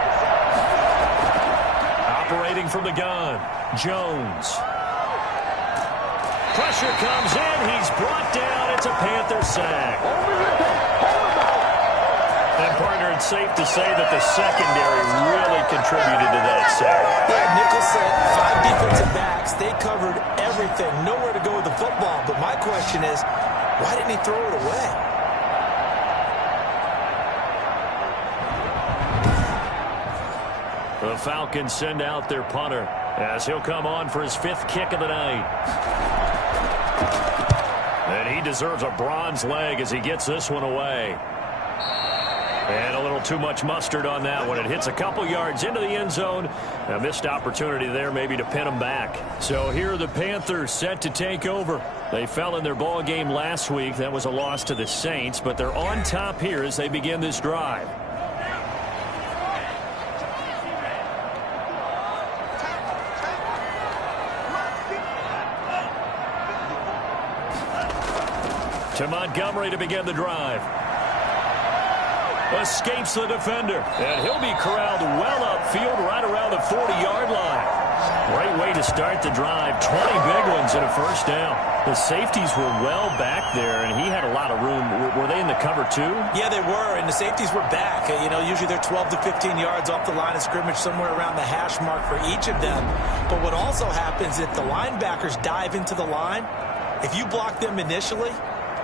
Operating from the gun, Jones. Pressure comes in. He's brought down. It's a Panther sack. And, partner, it's safe to say that the secondary really contributed to that sack. Yeah, nickel set, 5 defensive backs. They covered everything. Nowhere to go with the football. But my question is, why didn't he throw it away? The Falcons send out their punter as he'll come on for his 5th kick of the night. And he deserves a bronze leg as he gets this one away. And a little too much mustard on that one. It hits a couple yards into the end zone. A missed opportunity there maybe to pin him back. So here are the Panthers set to take over. They fell in their ball game last week. That was a loss to the Saints, but they're on top here as they begin this drive. To Montgomery to begin the drive. Escapes the defender. And he'll be corralled well upfield right around the 40-yard line. Great way to start the drive. 20 big ones and a first down. The safeties were well back there, and he had a lot of room. Were they in the cover too? Yeah, they were, and the safeties were back. You know, usually they're 12 to 15 yards off the line of scrimmage, somewhere around the hash mark for each of them. But what also happens if the linebackers dive into the line, if you block them initially,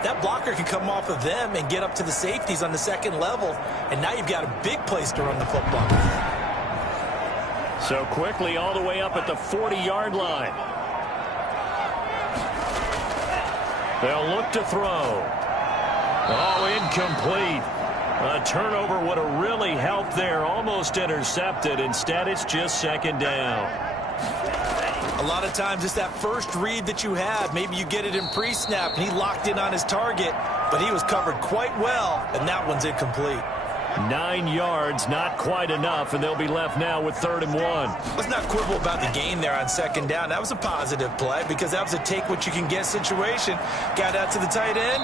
that blocker can come off of them and get up to the safeties on the second level, and now you've got a big place to run the football. So quickly all the way up at the 40-yard line. They'll look to throw. Oh, incomplete. A turnover would have really helped there. Almost intercepted. Instead, it's just 2nd down. A lot of times it's that first read that you have. Maybe you get it in pre-snap, and he locked in on his target, but he was covered quite well, and that one's incomplete. 9 yards, not quite enough, and they'll be left now with 3rd and 1. Let's not quibble about the gain there on 2nd down. That was a positive play because that was a take-what-you-can-get situation. Got out to the tight end.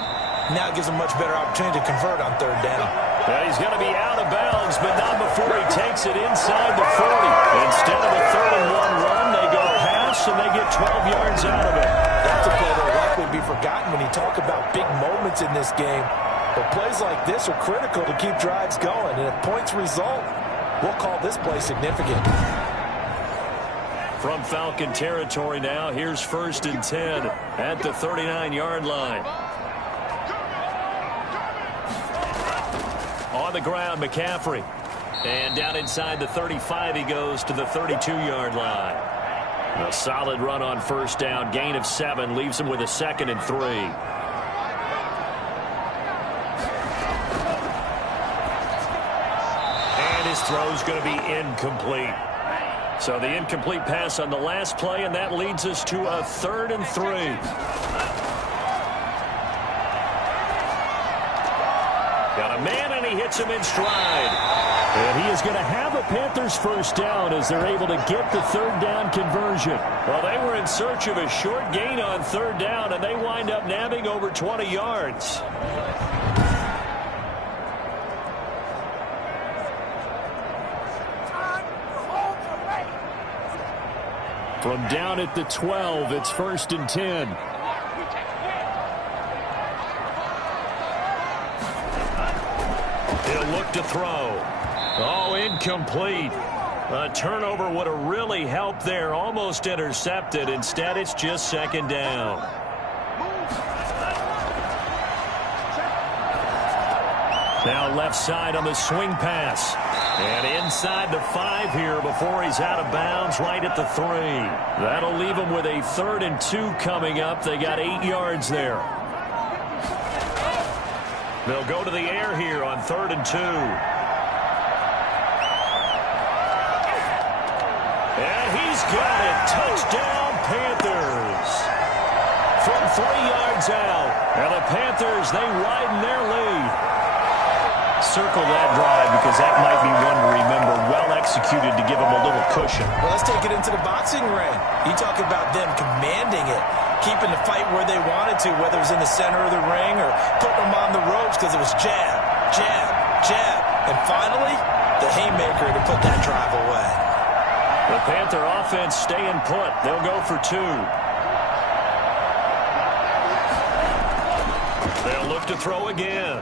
Now it gives him much better opportunity to convert on 3rd down. Well, he's going to be out of bounds, but not before he takes it inside the 40. Instead of a 3rd and 1 run, they go pass, and they get 12 yards out of it. That's a play that will likely be forgotten when you talk about big moments in this game. But plays like this are critical to keep drives going. And if points result, we'll call this play significant. From Falcon territory now, here's 1st and 10 at the 39-yard line. On the ground, McCaffrey. And down inside the 35, he goes to the 32-yard line. A solid run on 1st down. Gain of 7 leaves him with a 2nd and 3. His throw's going to be incomplete. So the incomplete pass on the last play, and that leads us to a 3rd and 3. Got a man, and he hits him in stride. And he is going to have a Panthers 1st down as they're able to get the 3rd down conversion. Well, they were in search of a short gain on 3rd down, and they wind up nabbing over 20 yards. From down at the 12, it's 1st and 10. He'll look to throw. Oh, incomplete. A turnover would have really helped there. Almost intercepted. Instead, it's just 2nd down. Now left side on the swing pass. And inside the 5 here before he's out of bounds right at the 3. That'll leave him with a 3rd and 2 coming up. They got 8 yards there. They'll go to the air here on 3rd and 2. And he's got it. Touchdown, Panthers. From 3 yards out. And the Panthers, they widen their lead. Circle that drive because that might be one to remember. Well executed to give them a little cushion. Well, let's take it into the boxing ring. You talk about them commanding it, keeping the fight where they wanted to, whether it was in the center of the ring or putting them on the ropes because it was jab, jab, jab. And finally, the haymaker to put that drive away. The Panther offense staying put. They'll go for 2. They'll look to throw again.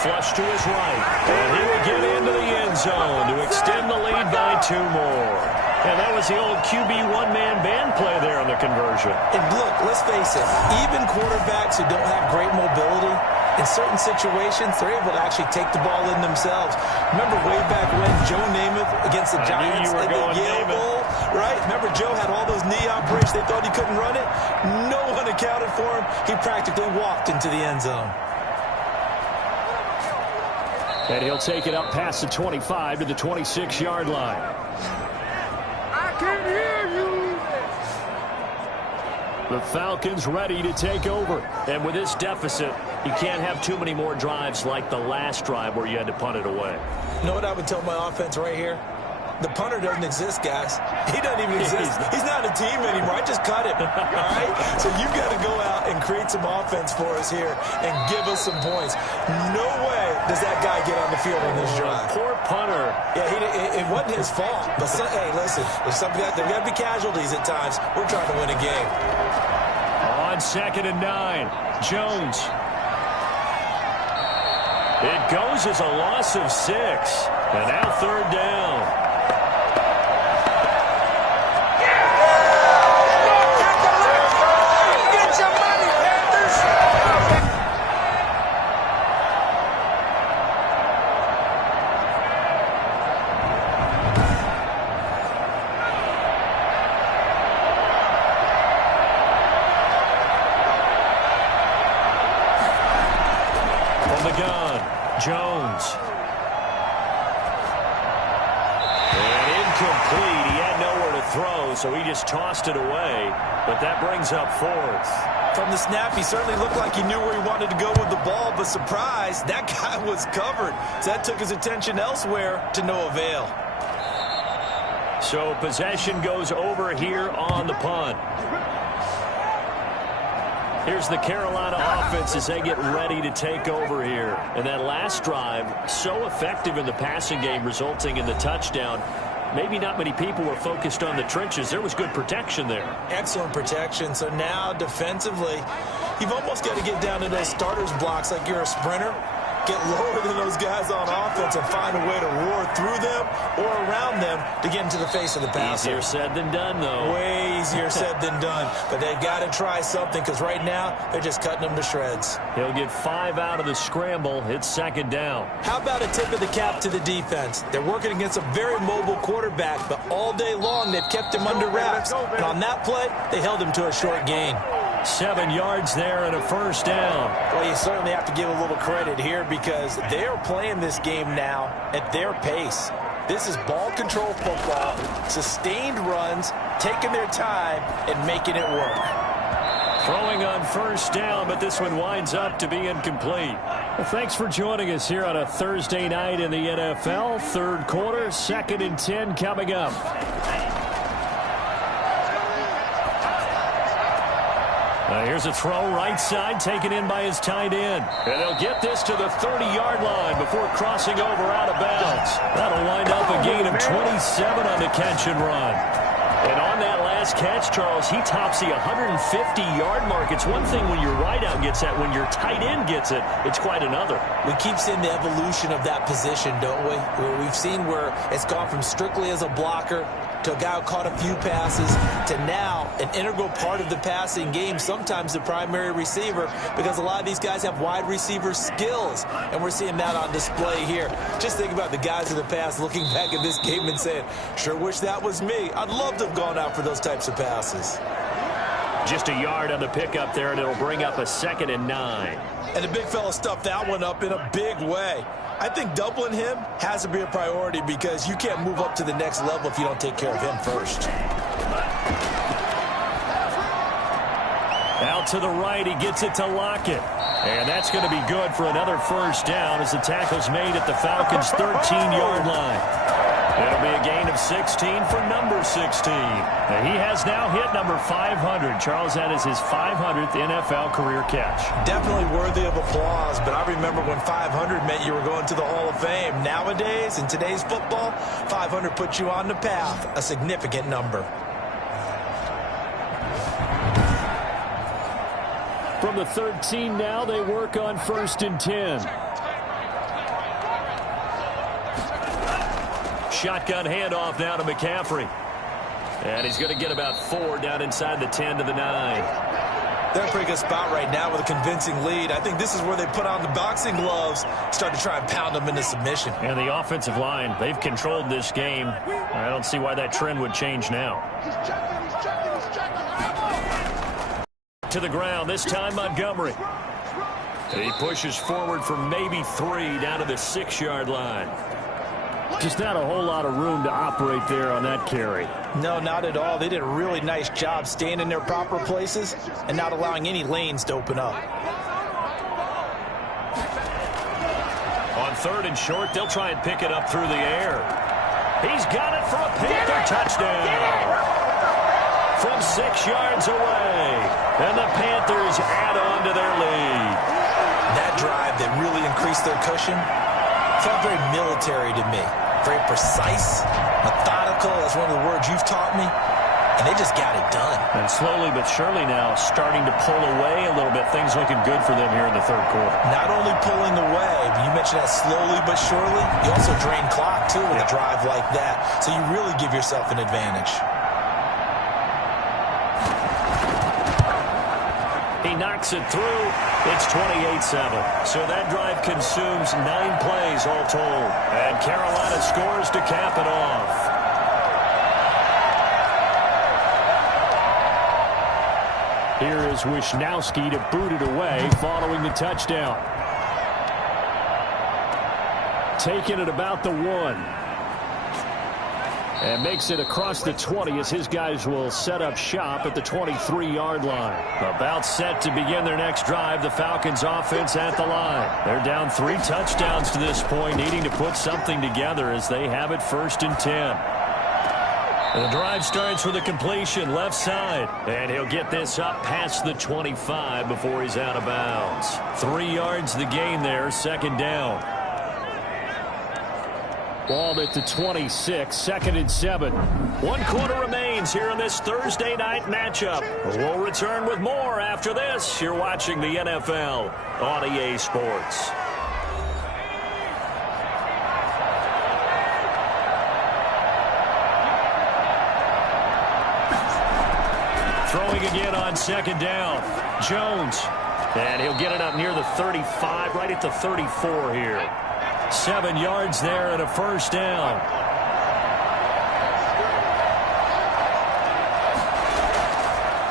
Flush to his right. And he will get into the end zone to extend the lead by 2 more. And that was the old QB one-man band play there on the conversion. And look, let's face it, even quarterbacks who don't have great mobility, in certain situations, they're able to actually take the ball in themselves. Remember way back when Joe Namath against the Giants in the Yale Bowl, right? Remember Joe had all those knee operations. They thought he couldn't run it. No one accounted for him. He practically walked into the end zone. And he'll take it up past the 25 to the 26-yard line. I can hear you. The Falcons ready to take over. And with this deficit, you can't have too many more drives like the last drive where you had to punt it away. You know what I would tell my offense right here? The punter doesn't exist, guys. He doesn't even exist. He's not a team anymore. I just cut him. All right? So you've got to go out and create some offense for us here and give us some points. No way does that guy get on the field on this drive. Poor punter. Yeah, it wasn't his fault. But, hey, listen, there's there got to be casualties at times. We're trying to win a game. On 2nd and 9, Jones. It goes as a loss of 6. And now 3rd down. Jones. And incomplete. He had nowhere to throw, so he just tossed it away. But that brings up 4th. From the snap, he certainly looked like he knew where he wanted to go with the ball, but surprise, that guy was covered. So that took his attention elsewhere to no avail. So possession goes over here on the punt. Here's the Carolina offense as they get ready to take over here. And that last drive, so effective in the passing game, resulting in the touchdown. Maybe not many people were focused on the trenches. There was good protection there. Excellent protection. So now defensively, you've almost got to get down to those starters blocks like you're a sprinter. Get lower than those guys on offense and find a way to roar through them or around them to get into the face of the passer. Easier said than done, though. Way easier said than done. But they've got to try something because right now they're just cutting them to shreds. He'll get 5 out of the scramble. It's second down. How about a tip of the cap to the defense? They're working against a very mobile quarterback, but all day long they've kept him under wraps. And on that play, they held him to a short gain. 7 yards there and a first down. Well, you certainly have to give a little credit here because they're playing this game now at their pace. This is ball control football, sustained runs, taking their time and making it work. Throwing on first down, but this one winds up to be incomplete. Well, thanks for joining us here on a Thursday night in the NFL. Third quarter, 2nd and 10 coming up. Here's a throw right side taken in by his tight end. And they'll get this to the 30-yard line before crossing over out of bounds. That'll wind up a gain of 27 on the catch and run. And on that last catch, Charles, he tops the 150-yard mark. It's one thing when your wideout gets that. When your tight end gets it, it's quite another. We keep seeing the evolution of that position, don't we? Where we've seen where it's gone from strictly as a blocker to a guy who caught a few passes to now an integral part of the passing game, sometimes the primary receiver, because a lot of these guys have wide receiver skills, and we're seeing that on display here. Just think about the guys in the past looking back at this game and saying, sure wish that was me. I'd love to have gone out for those types of passes. Just a yard on the pickup there, and it'll bring up a 2nd and 9. And the big fella stuffed that one up in a big way. I think doubling him has to be a priority because you can't move up to the next level if you don't take care of him first. Out to the right, he gets it to Lockett. And that's going to be good for another first down as the tackle's made at the Falcons' 13-yard line. It'll be a gain of 16 for number 16. Now, he has now hit number 500. Charles, that is his 500th NFL career catch. Definitely worthy of applause, but I remember when 500 meant you were going to the Hall of Fame. Nowadays, in today's football, 500 puts you on the path, a significant number. From the 13 now, they work on 1st and 10. Shotgun handoff now to McCaffrey. And he's going to get about 4 down inside the 10 to the 9. They're in a pretty good spot right now with a convincing lead. I think this is where they put on the boxing gloves, start to try and pound them into submission. And the offensive line, they've controlled this game. I don't see why that trend would change now. To the ground, this time Montgomery. He pushes forward for maybe 3 down to the 6-yard line. Just not a whole lot of room to operate there on that carry. No, not at all. They did a really nice job staying in their proper places and not allowing any lanes to open up. On 3rd and short, they'll try and pick it up through the air. He's got it for a Panther touchdown. From 6 yards away. And the Panthers add on to their lead. That drive that really increased their cushion felt very military to me. Very precise, methodical. That's one of the words you've taught me. And they just got it done. And slowly but surely now starting to pull away a little bit. Things looking good for them here in the 3rd quarter. Not only pulling away, but you mentioned that slowly but surely. You also drain clock, too, with a drive like that. So you really give yourself an advantage. He knocks it through. It's 28-7. So that drive consumes 9 plays all told. And Carolina scores to cap it off. Here is Wisnowski to boot it away following the touchdown. Taking it about the 1. And makes it across the 20 as his guys will set up shop at the 23-yard line. About set to begin their next drive, the Falcons offense at the line. They're down 3 touchdowns to this point, needing to put something together as they have it 1st and 10. The drive starts with a completion left side. And he'll get this up past the 25 before he's out of bounds. 3 yards the gain there, 2nd down. Ball at the 26, 2nd and 7. 1 quarter remains here in this Thursday night matchup. We'll return with more after this. You're watching the NFL on EA Sports. Throwing again on 2nd down. Jones. And he'll get it up near the 35, right at the 34 here. 7 yards there and a 1st down.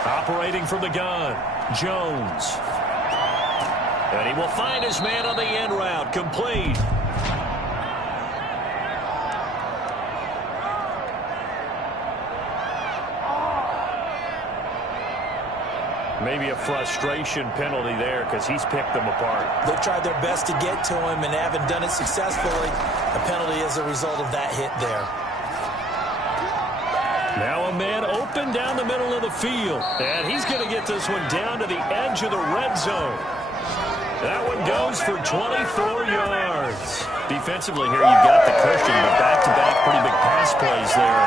Operating from the gun, Jones. And he will find his man on the end route, complete. Maybe a frustration penalty there because he's picked them apart. They've tried their best to get to him and haven't done it successfully. A penalty as a result of that hit there. Now a man open down the middle of the field. And he's going to get this one down to the edge of the red zone. That one goes for 24 yards. Defensively here, you've got the cushion, but back-to-back pretty big pass plays there.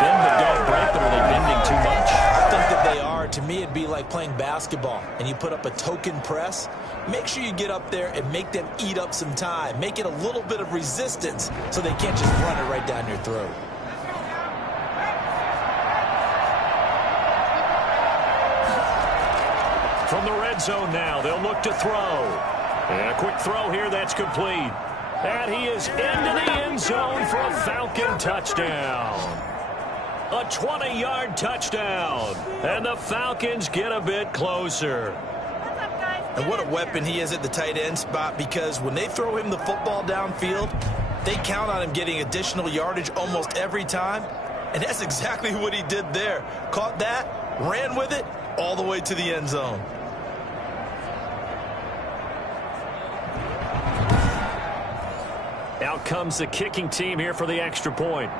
Bend but don't break, but are they bending too much? I think that they are. To me, it'd be like playing basketball, and you put up a token press. Make sure you get up there and make them eat up some time. Make it a little bit of resistance so they can't just run it right down your throat. From the red zone now, they'll look to throw. And a quick throw here, that's complete. And he is into the end zone for a Falcon touchdown. A 20-yard touchdown. And the Falcons get a bit closer. And what a weapon he is at the tight end spot, because when they throw him the football downfield, they count on him getting additional yardage almost every time. And that's exactly what he did there. Caught that, ran with it, all the way to the end zone. Out comes the kicking team here for the extra point.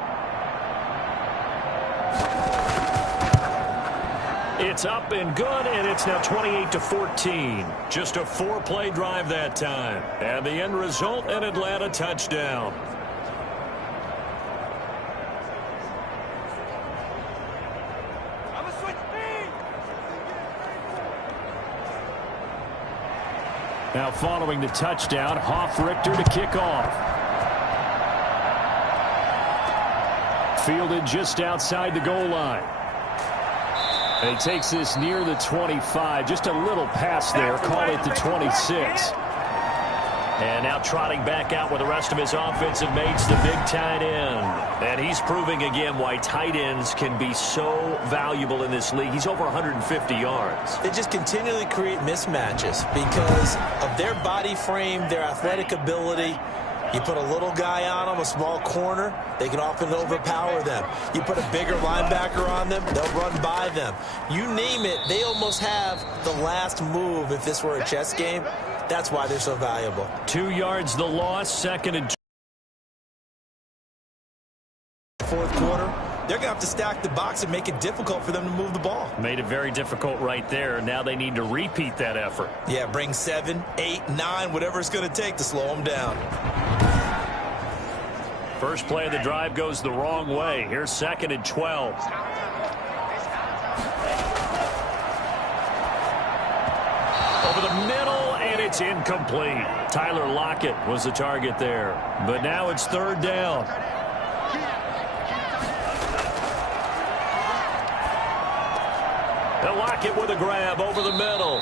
It's up and good, and it's now 28-14. Just a 4-play drive that time. And the end result, an Atlanta touchdown. Now following the touchdown, Hoff-Richter to kick off. Fielded just outside the goal line. And he takes this near the 25. Just a little pass there. Call it the 26. And now trotting back out with the rest of his offensive mates, the big tight end. And he's proving again why tight ends can be so valuable in this league. He's over 150 yards. They just continually create mismatches because of their body frame, their athletic ability. You put a little guy on them, a small corner, they can often overpower them. You put a bigger linebacker on them, they'll run by them. You name it, they almost have the last move if this were a chess game. That's why they're so valuable. 2 yards the loss, 2nd and 4th quarter. They're going to have to stack the box and make it difficult for them to move the ball. Made it very difficult right there. Now they need to repeat that effort. Yeah, bring 7, 8, 9, whatever it's going to take to slow them down. First play of the drive goes the wrong way. Here's 2nd and 12. Over the middle, and it's incomplete. Tyler Lockett was the target there. But now it's 3rd down. They'll lock it with a grab over the middle.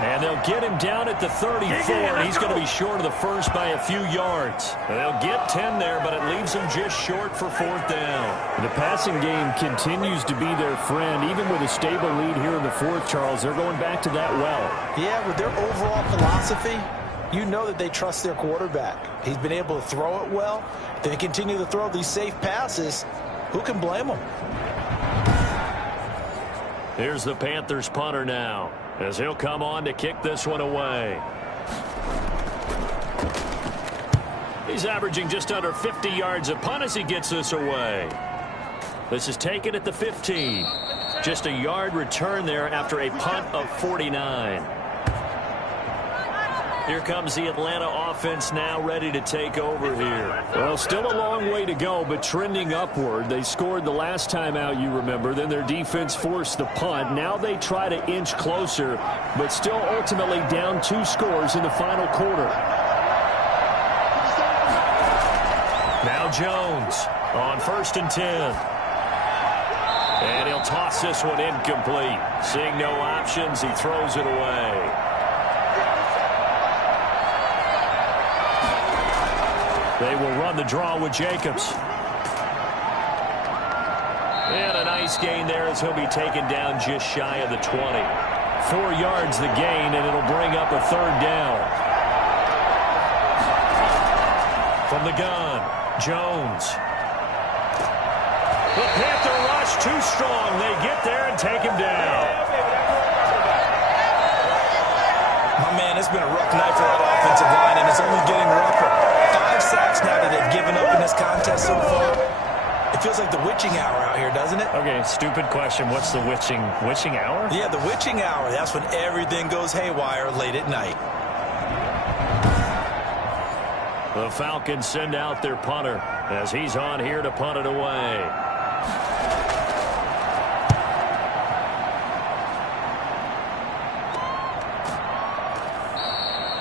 And they'll get him down at the 34, and he's going to be short of the first by a few yards. They'll get 10 there, but it leaves them just short for 4th down. The passing game continues to be their friend. Even with a stable lead here in the 4th, Charles, they're going back to that well. Yeah, with their overall philosophy, you know that they trust their quarterback. He's been able to throw it well. They continue to throw these safe passes. Who can blame them? Here's the Panthers punter now, as he'll come on to kick this one away. He's averaging just under 50 yards a punt as he gets this away. This is taken at the 15. Just a yard return there after a punt of 49. Here comes the Atlanta offense now ready to take over here. Well, still a long way to go, but trending upward. They scored the last time out, you remember. Then their defense forced the punt. Now they try to inch closer, but still ultimately down 2 scores in the final quarter. Now Jones on 1st and 10. And he'll toss this one incomplete. Seeing no options, he throws it away. They will run the draw with Jacobs. And a nice gain there as he'll be taken down just shy of the 20. 4 yards the gain, and it'll bring up a 3rd down. From the gun, Jones. The Panther rush too strong. They get there and take him down. My man, it's been a rough night for that offensive line, and it's only getting rougher. 5 sacks now that they've given up in this contest so far. It feels like the witching hour out here, doesn't it? Okay, stupid question. What's the witching hour? Yeah, the witching hour. That's when everything goes haywire late at night. The Falcons send out their punter as he's on here to punt it away.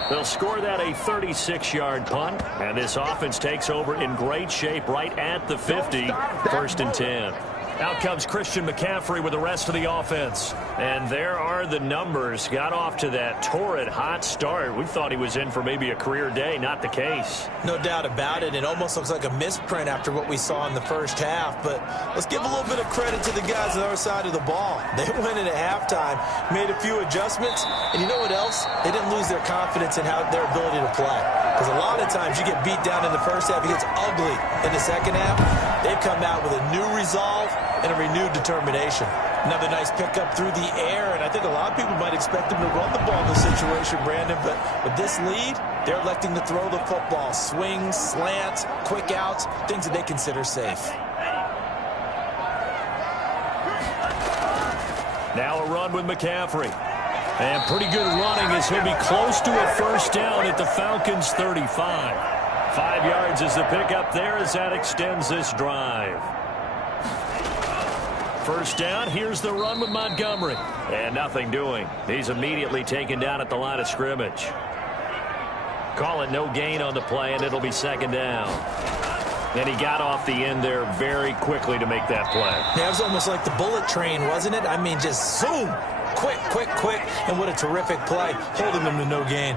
They'll score that a 36-yard punt, and this offense takes over in great shape right at the 50, 1st and 10. Out comes Christian McCaffrey with the rest of the offense. And there are the numbers. Got off to that torrid hot start. We thought he was in for maybe a career day. Not the case. No doubt about it. It almost looks like a misprint after what we saw in the first half. But let's give a little bit of credit to the guys on the other side of the ball. They went in at halftime, made a few adjustments. And you know what else? They didn't lose their confidence in their ability to play. Because a lot of times you get beat down in the first half. It gets ugly in the second half. They've come out with a new resolve and a renewed determination. Another nice pickup through the air, and I think a lot of people might expect them to run the ball in this situation, Brandon, but with this lead, they're electing to throw the football. Swings, slants, quick outs, things that they consider safe. Now a run with McCaffrey. And pretty good running as he'll be close to a 1st down at the Falcons' 35. 5 yards is the pickup there as that extends this drive. 1st down, here's the run with Montgomery. And nothing doing. He's immediately taken down at the line of scrimmage. Call it no gain on the play, and it'll be 2nd down. And he got off the end there very quickly to make that play. Yeah, it was almost like the bullet train, wasn't it? I mean, just zoom. Quick, quick, quick. And what a terrific play, holding them to no gain.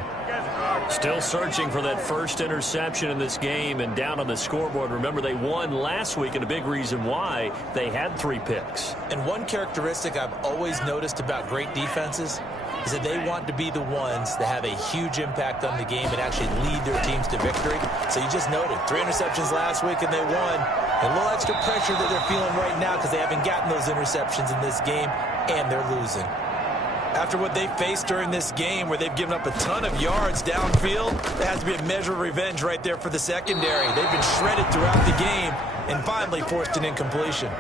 Still searching for that first interception in this game and down on the scoreboard. Remember, they won last week, and a big reason why they had 3 picks. And one characteristic I've always noticed about great defenses is that they want to be the ones that have a huge impact on the game and actually lead their teams to victory. So you just noted 3 interceptions last week, and they won. A little extra pressure that they're feeling right now because they haven't gotten those interceptions in this game, and they're losing. After what they faced during this game where they've given up a ton of yards downfield, there has to be a measure of revenge right there for the secondary. They've been shredded throughout the game and finally forced an incompletion.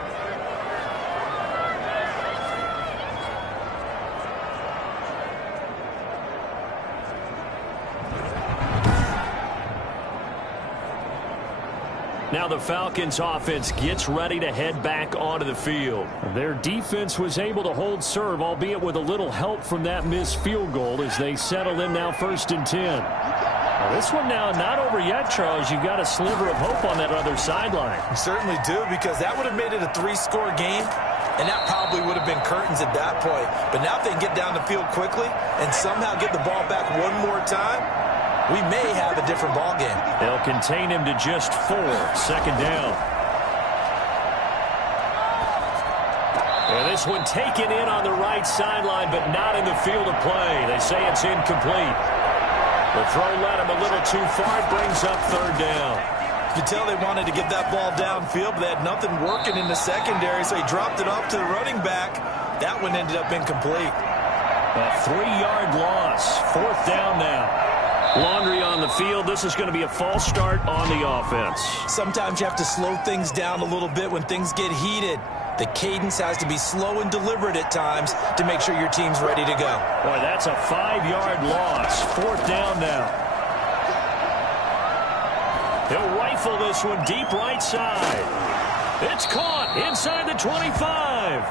Now the Falcons offense gets ready to head back onto the field. Their defense was able to hold serve, albeit with a little help from that missed field goal as they settle in now 1st and 10. Now this one now not over yet, Charles. You've got a sliver of hope on that other sideline. You certainly do, because that would have made it a 3-score game, and that probably would have been curtains at that point. But now if they can get down the field quickly and somehow get the ball back one more time, we may have a different ball game. They'll contain him to just 4. 2nd down. And this one taken in on the right sideline, but not in the field of play. They say it's incomplete. The throw led him a little too far. It brings up 3rd down. You could tell they wanted to get that ball downfield, but they had nothing working in the secondary, so he dropped it off to the running back. That one ended up incomplete. A 3-yard loss. 4th down now. Laundry on the field. This is going to be a false start on the offense. Sometimes you have to slow things down a little bit when things get heated. The cadence has to be slow and deliberate at times to make sure your team's ready to go. Boy, that's a 5-yard loss. 4th down now. He'll rifle this one deep right side. It's caught inside the 25.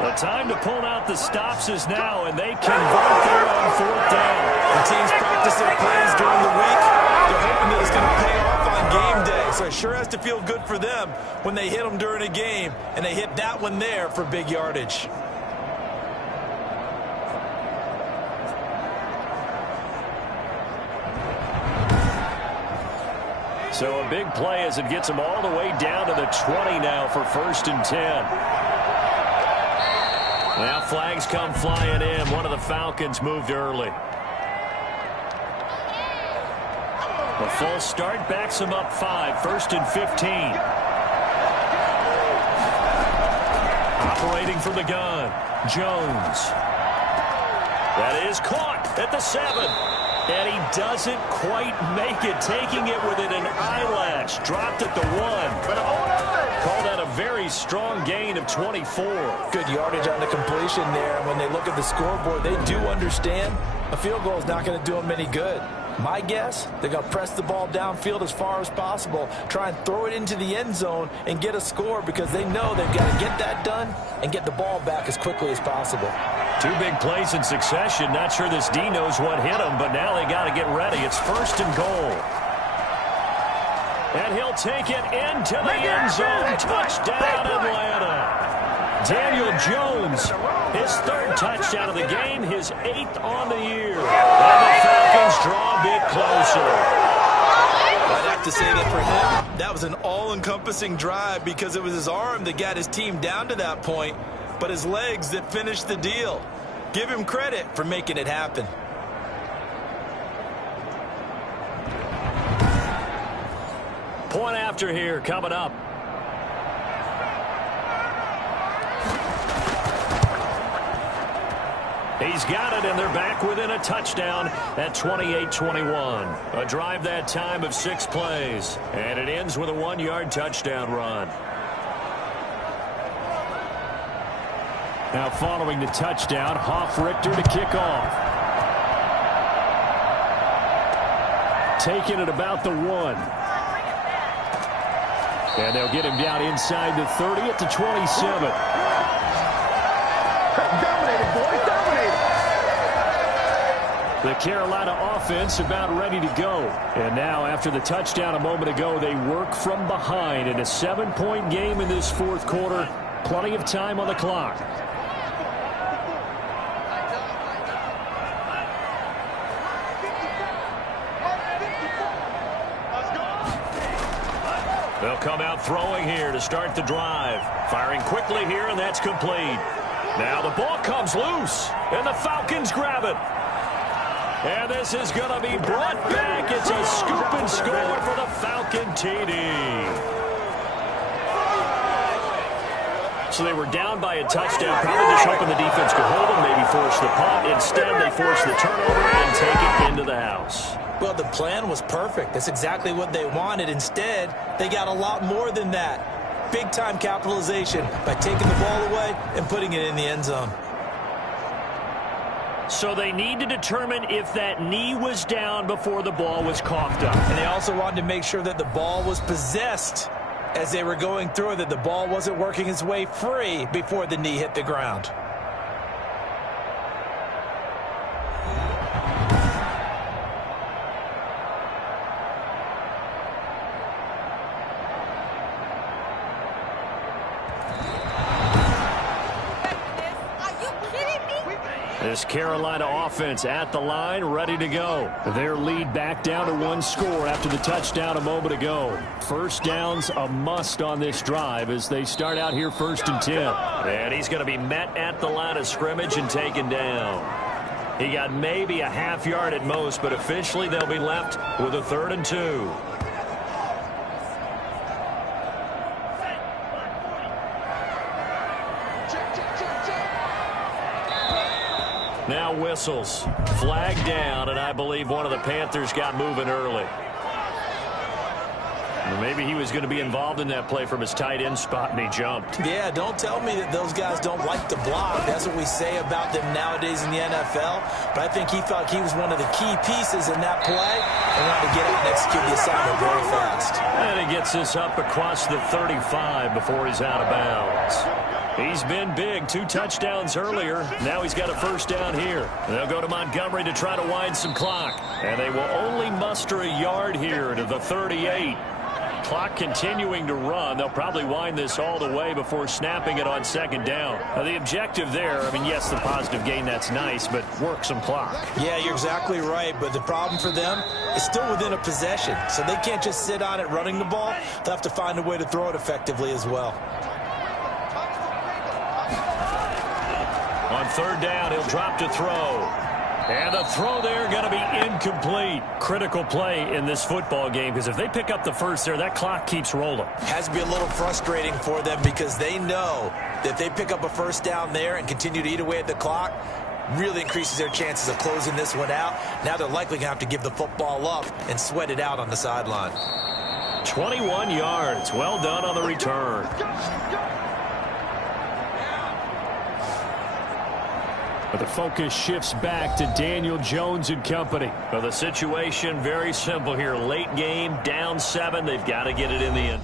The time to pull out the stops is now, and they convert there on 4th down. The teams practice their plays during the week. They're hoping that it's going to pay off on game day. So it sure has to feel good for them when they hit them during a game, and they hit that one there for big yardage. So a big play as it gets them all the way down to the 20 now for 1st and 10. Now flags come flying in. One of the Falcons moved early. A false start backs them up 5. 1st and 15. Operating from the gun. Jones. That is caught at the 7. And he doesn't quite make it, taking it within an eyelash. Dropped at the 1. Call that a very strong gain of 24. Good yardage on the completion there. When they look at the scoreboard, they do understand a field goal is not going to do them any good. My guess, they're going to press the ball downfield as far as possible, try and throw it into the end zone and get a score because they know they've got to get that done and get the ball back as quickly as possible. 2 big plays in succession. Not sure this D knows what hit him, but now they got to get ready. It's 1st and goal. And he'll take it into the end zone. Touchdown, Atlanta. Daniel Jones, his 3rd touchdown of the game, his 8th on the year. And the Falcons draw a bit closer. I'd have to say that for him, that was an all-encompassing drive because it was his arm that got his team down to that point, but his legs that finished the deal. Give him credit for making it happen. Point after here coming up. He's got it, and they're back within a touchdown at 28-21. A drive that time of 6 plays, and it ends with a 1-yard touchdown run. Now following the touchdown, Hoff-Richter to kick off. Taking it about the 1. And they'll get him down inside the 30 at the 27. Dominated, boys, dominated. The Carolina offense about ready to go. And now after the touchdown a moment ago, they work from behind in a 7-point game in this 4th quarter. Plenty of time on the clock. They'll come out throwing here to start the drive. Firing quickly here, and that's complete. Now the ball comes loose, and the Falcons grab it. And this is going to be brought back. It's a scoop and score for the Falcon TD. So they were down by a touchdown, probably just hoping the defense could hold them, maybe force the punt. Instead, they force the turnover and take it into the house. Well, the plan was perfect. That's exactly what they wanted. Instead, they got a lot more than that. Big-time capitalization by taking the ball away and putting it in the end zone. So they need to determine if that knee was down before the ball was coughed up. And they also wanted to make sure that the ball was possessed as they were going through it, that the ball wasn't working its way free before the knee hit the ground. This Carolina offense at the line, ready to go. Their lead back down to 1 score after the touchdown a moment ago. 1st down's a must on this drive as they start out here 1st and 10. And he's going to be met at the line of scrimmage and taken down. He got maybe a half yard at most, but officially they'll be left with a 3rd and 2. Now whistles. Flag down, and I believe one of the Panthers got moving early. Maybe he was going to be involved in that play from his tight end spot, and he jumped. Yeah, don't tell me that those guys don't like to block. That's what we say about them nowadays in the NFL. But I think he thought he was one of the key pieces in that play and wanted to get out and execute the assignment very fast. And he gets this up across the 35 before he's out of bounds. He's been big. 2 touchdowns earlier. Now he's got a first down here. They'll go to Montgomery to try to wind some clock. And they will only muster a yard here to the 38. Clock continuing to run. They'll probably wind this all the way before snapping it on second down. Now, the objective there, I mean, yes, the positive gain, that's nice, but work some clock. Yeah, you're exactly right, but the problem for them is still within a possession, so they can't just sit on it running the ball. They'll have to find a way to throw it effectively as well. On third down, he'll drop to throw. And the throw there going to be incomplete. Critical play in this football game, because if they pick up the first there, that clock keeps rolling. Has to be a little frustrating for them because they know that if they pick up a first down there and continue to eat away at the clock, really increases their chances of closing this one out. Now they're likely going to have to give the football up and sweat it out on the sideline. 21 yards. Well done on the return. But the focus shifts back to Daniel Jones and company. Well, the situation very simple here. Late game, down 7. They've got to get it in the end.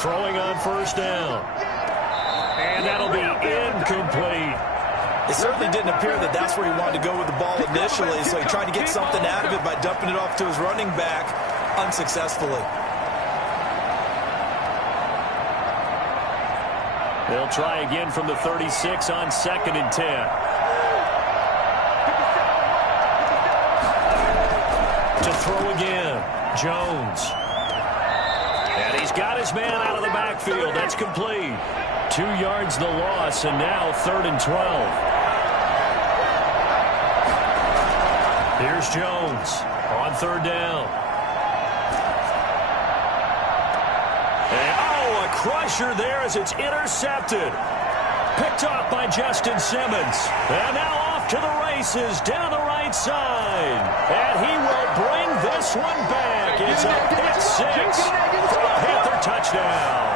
Throwing on first down. And that'll be incomplete. It certainly didn't appear that that's where he wanted to go with the ball initially, so he tried to get something out of it by dumping it off to his running back unsuccessfully. They'll try again from the 36 on 2nd and 10. To throw again, Jones. And he's got his man out of the backfield. That's complete. 2 yards the loss, and now 3rd and 12. Here's Jones on 3rd down. And, oh, a crusher there as it's intercepted. Picked off by Justin Simmons. And now off to the races down the right side. And he will bring this one back. It's a pick six for a Panther touchdown.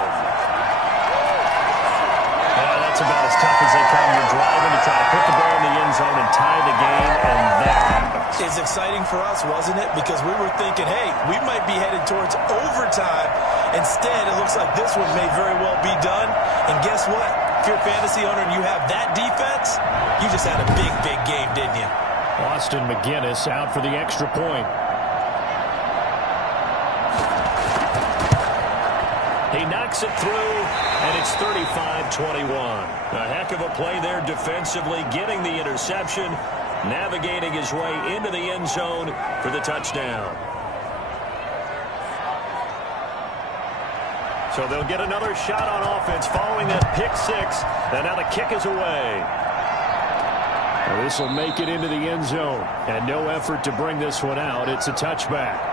That's about as tough as they come. You're driving to try to put the ball in the end zone and tie the game, and that happens. It's exciting for us, wasn't it? Because we were thinking, hey, we might be headed towards overtime. Instead, it looks like this one may very well be done. And guess what? If you're a fantasy owner and you have that defense, you just had a big, big game, didn't you? Austin McGinnis out for the extra point. He knocks it through, and it's 35-21. A heck of a play there defensively, getting the interception, navigating his way into the end zone for the touchdown. So they'll get another shot on offense following that pick six, and now the kick is away. Well, this will make it into the end zone, and no effort to bring this one out. It's a touchback.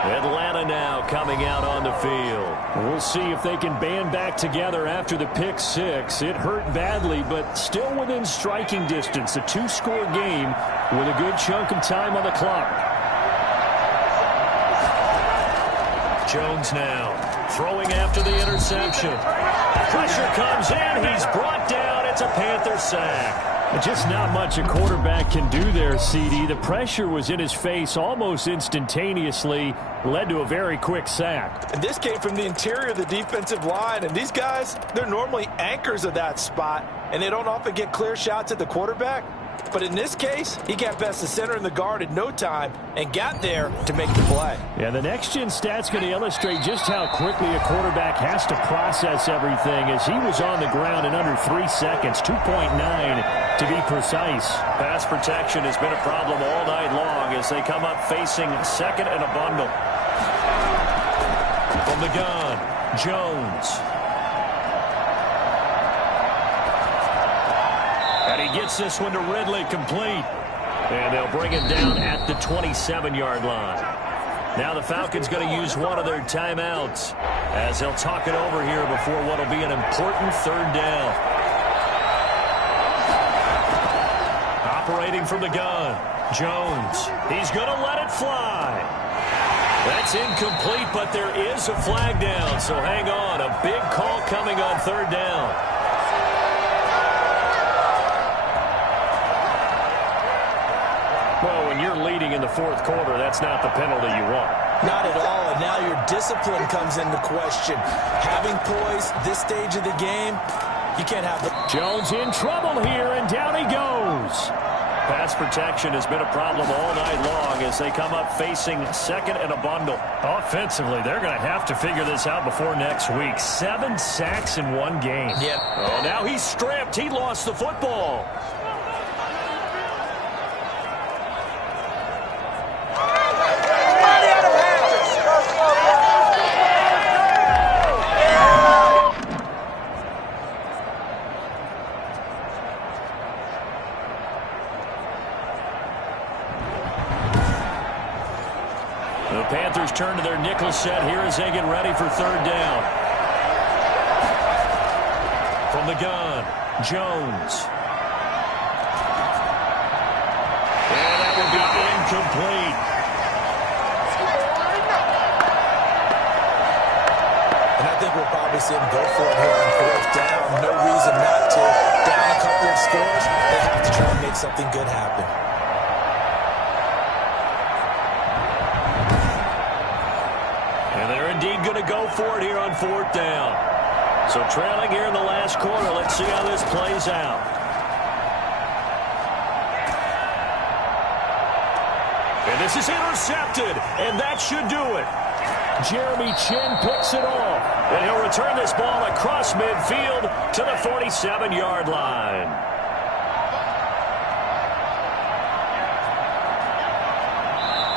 Atlanta now coming out on the field. We'll see if they can band back together after the pick six. It hurt badly, but still within striking distance. A 2-score game with a good chunk of time on the clock. Jones now throwing after the interception. Pressure comes in. He's brought down. It's a Panther sack. Just not much a quarterback can do there, CD. The pressure was in his face almost instantaneously, led to a very quick sack. And this came from the interior of the defensive line, and these guys, they're normally anchors of that spot, and they don't often get clear shots at the quarterback. But in this case, he got past the center and the guard in no time and got there to make the play. Yeah, the next-gen stat's going to illustrate just how quickly a quarterback has to process everything, as he was on the ground in under 3 seconds, 2.9 to be precise. Pass protection has been a problem all night long as they come up facing 2nd and a bundle. From the gun, Jones. And he gets this one to Ridley, complete. And they'll bring it down at the 27-yard line. Now the Falcons going to use one of their timeouts as they'll talk it over here before what will be an important 3rd down. Operating from the gun, Jones. He's going to let it fly. That's incomplete, but there is a flag down, so hang on. A big call coming on 3rd down. Well, when you're leading in the 4th quarter, that's not the penalty you want. Not at all, and now your discipline comes into question. Having poise this stage of the game, you can't have the... Jones in trouble here, and down he goes. Pass protection has been a problem all night long as they come up facing 2nd and a bundle. Offensively, they're going to have to figure this out before next week. 7 sacks in 1 game. Yep. Oh, now he's stripped. He lost the football. The Panthers turn to their nickel set here as they get ready for 3rd down. From the gun, Jones. And that will be incomplete. And I think we'll probably see him go for it here on 4th down. No reason not to. Down a couple of scores, they have to try and make something good happen. going to go for it here on 4th down. So trailing here in the last quarter. Let's see how this plays out. And this is intercepted, and that should do it. Jeremy Chin picks it off, and he'll return this ball across midfield to the 47-yard line.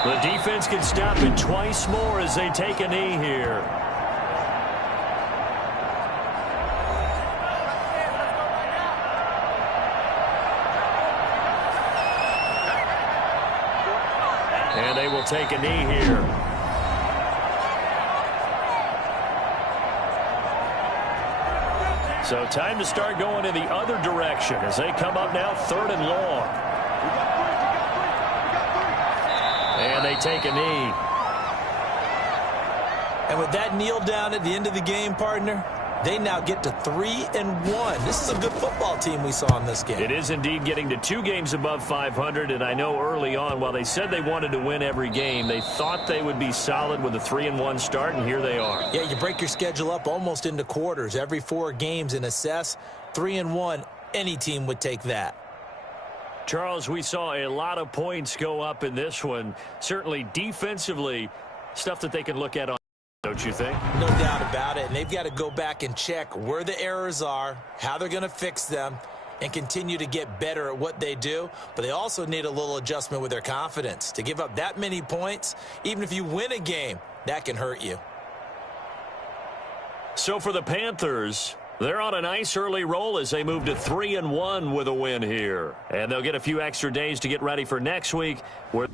The defense can stop it twice more as they take a knee here. And they will take a knee here. So time to start going in the other direction as they come up now 3rd and long. And they take a knee. And with that kneel down at the end of the game, partner, they now get to 3-1. This is a good football team we saw in this game. It is indeed getting to 2 games above 500, and I know early on, while they said they wanted to win every game, they thought they would be solid with a 3-1 start, and here they are. Yeah, you break your schedule up almost into quarters, every 4 games, and assess 3-1. Any team would take that. Charles, we saw a lot of points go up in this one. Certainly defensively, stuff that they can look at on. Don't you think? No doubt about it. And they've got to go back and check where the errors are, how they're going to fix them, and continue to get better at what they do. But they also need a little adjustment with their confidence. To give up that many points, even if you win a game, that can hurt you. So for the Panthers, they're on a nice early roll as they move to 3-1 with a win here. And they'll get a few extra days to get ready for next week, where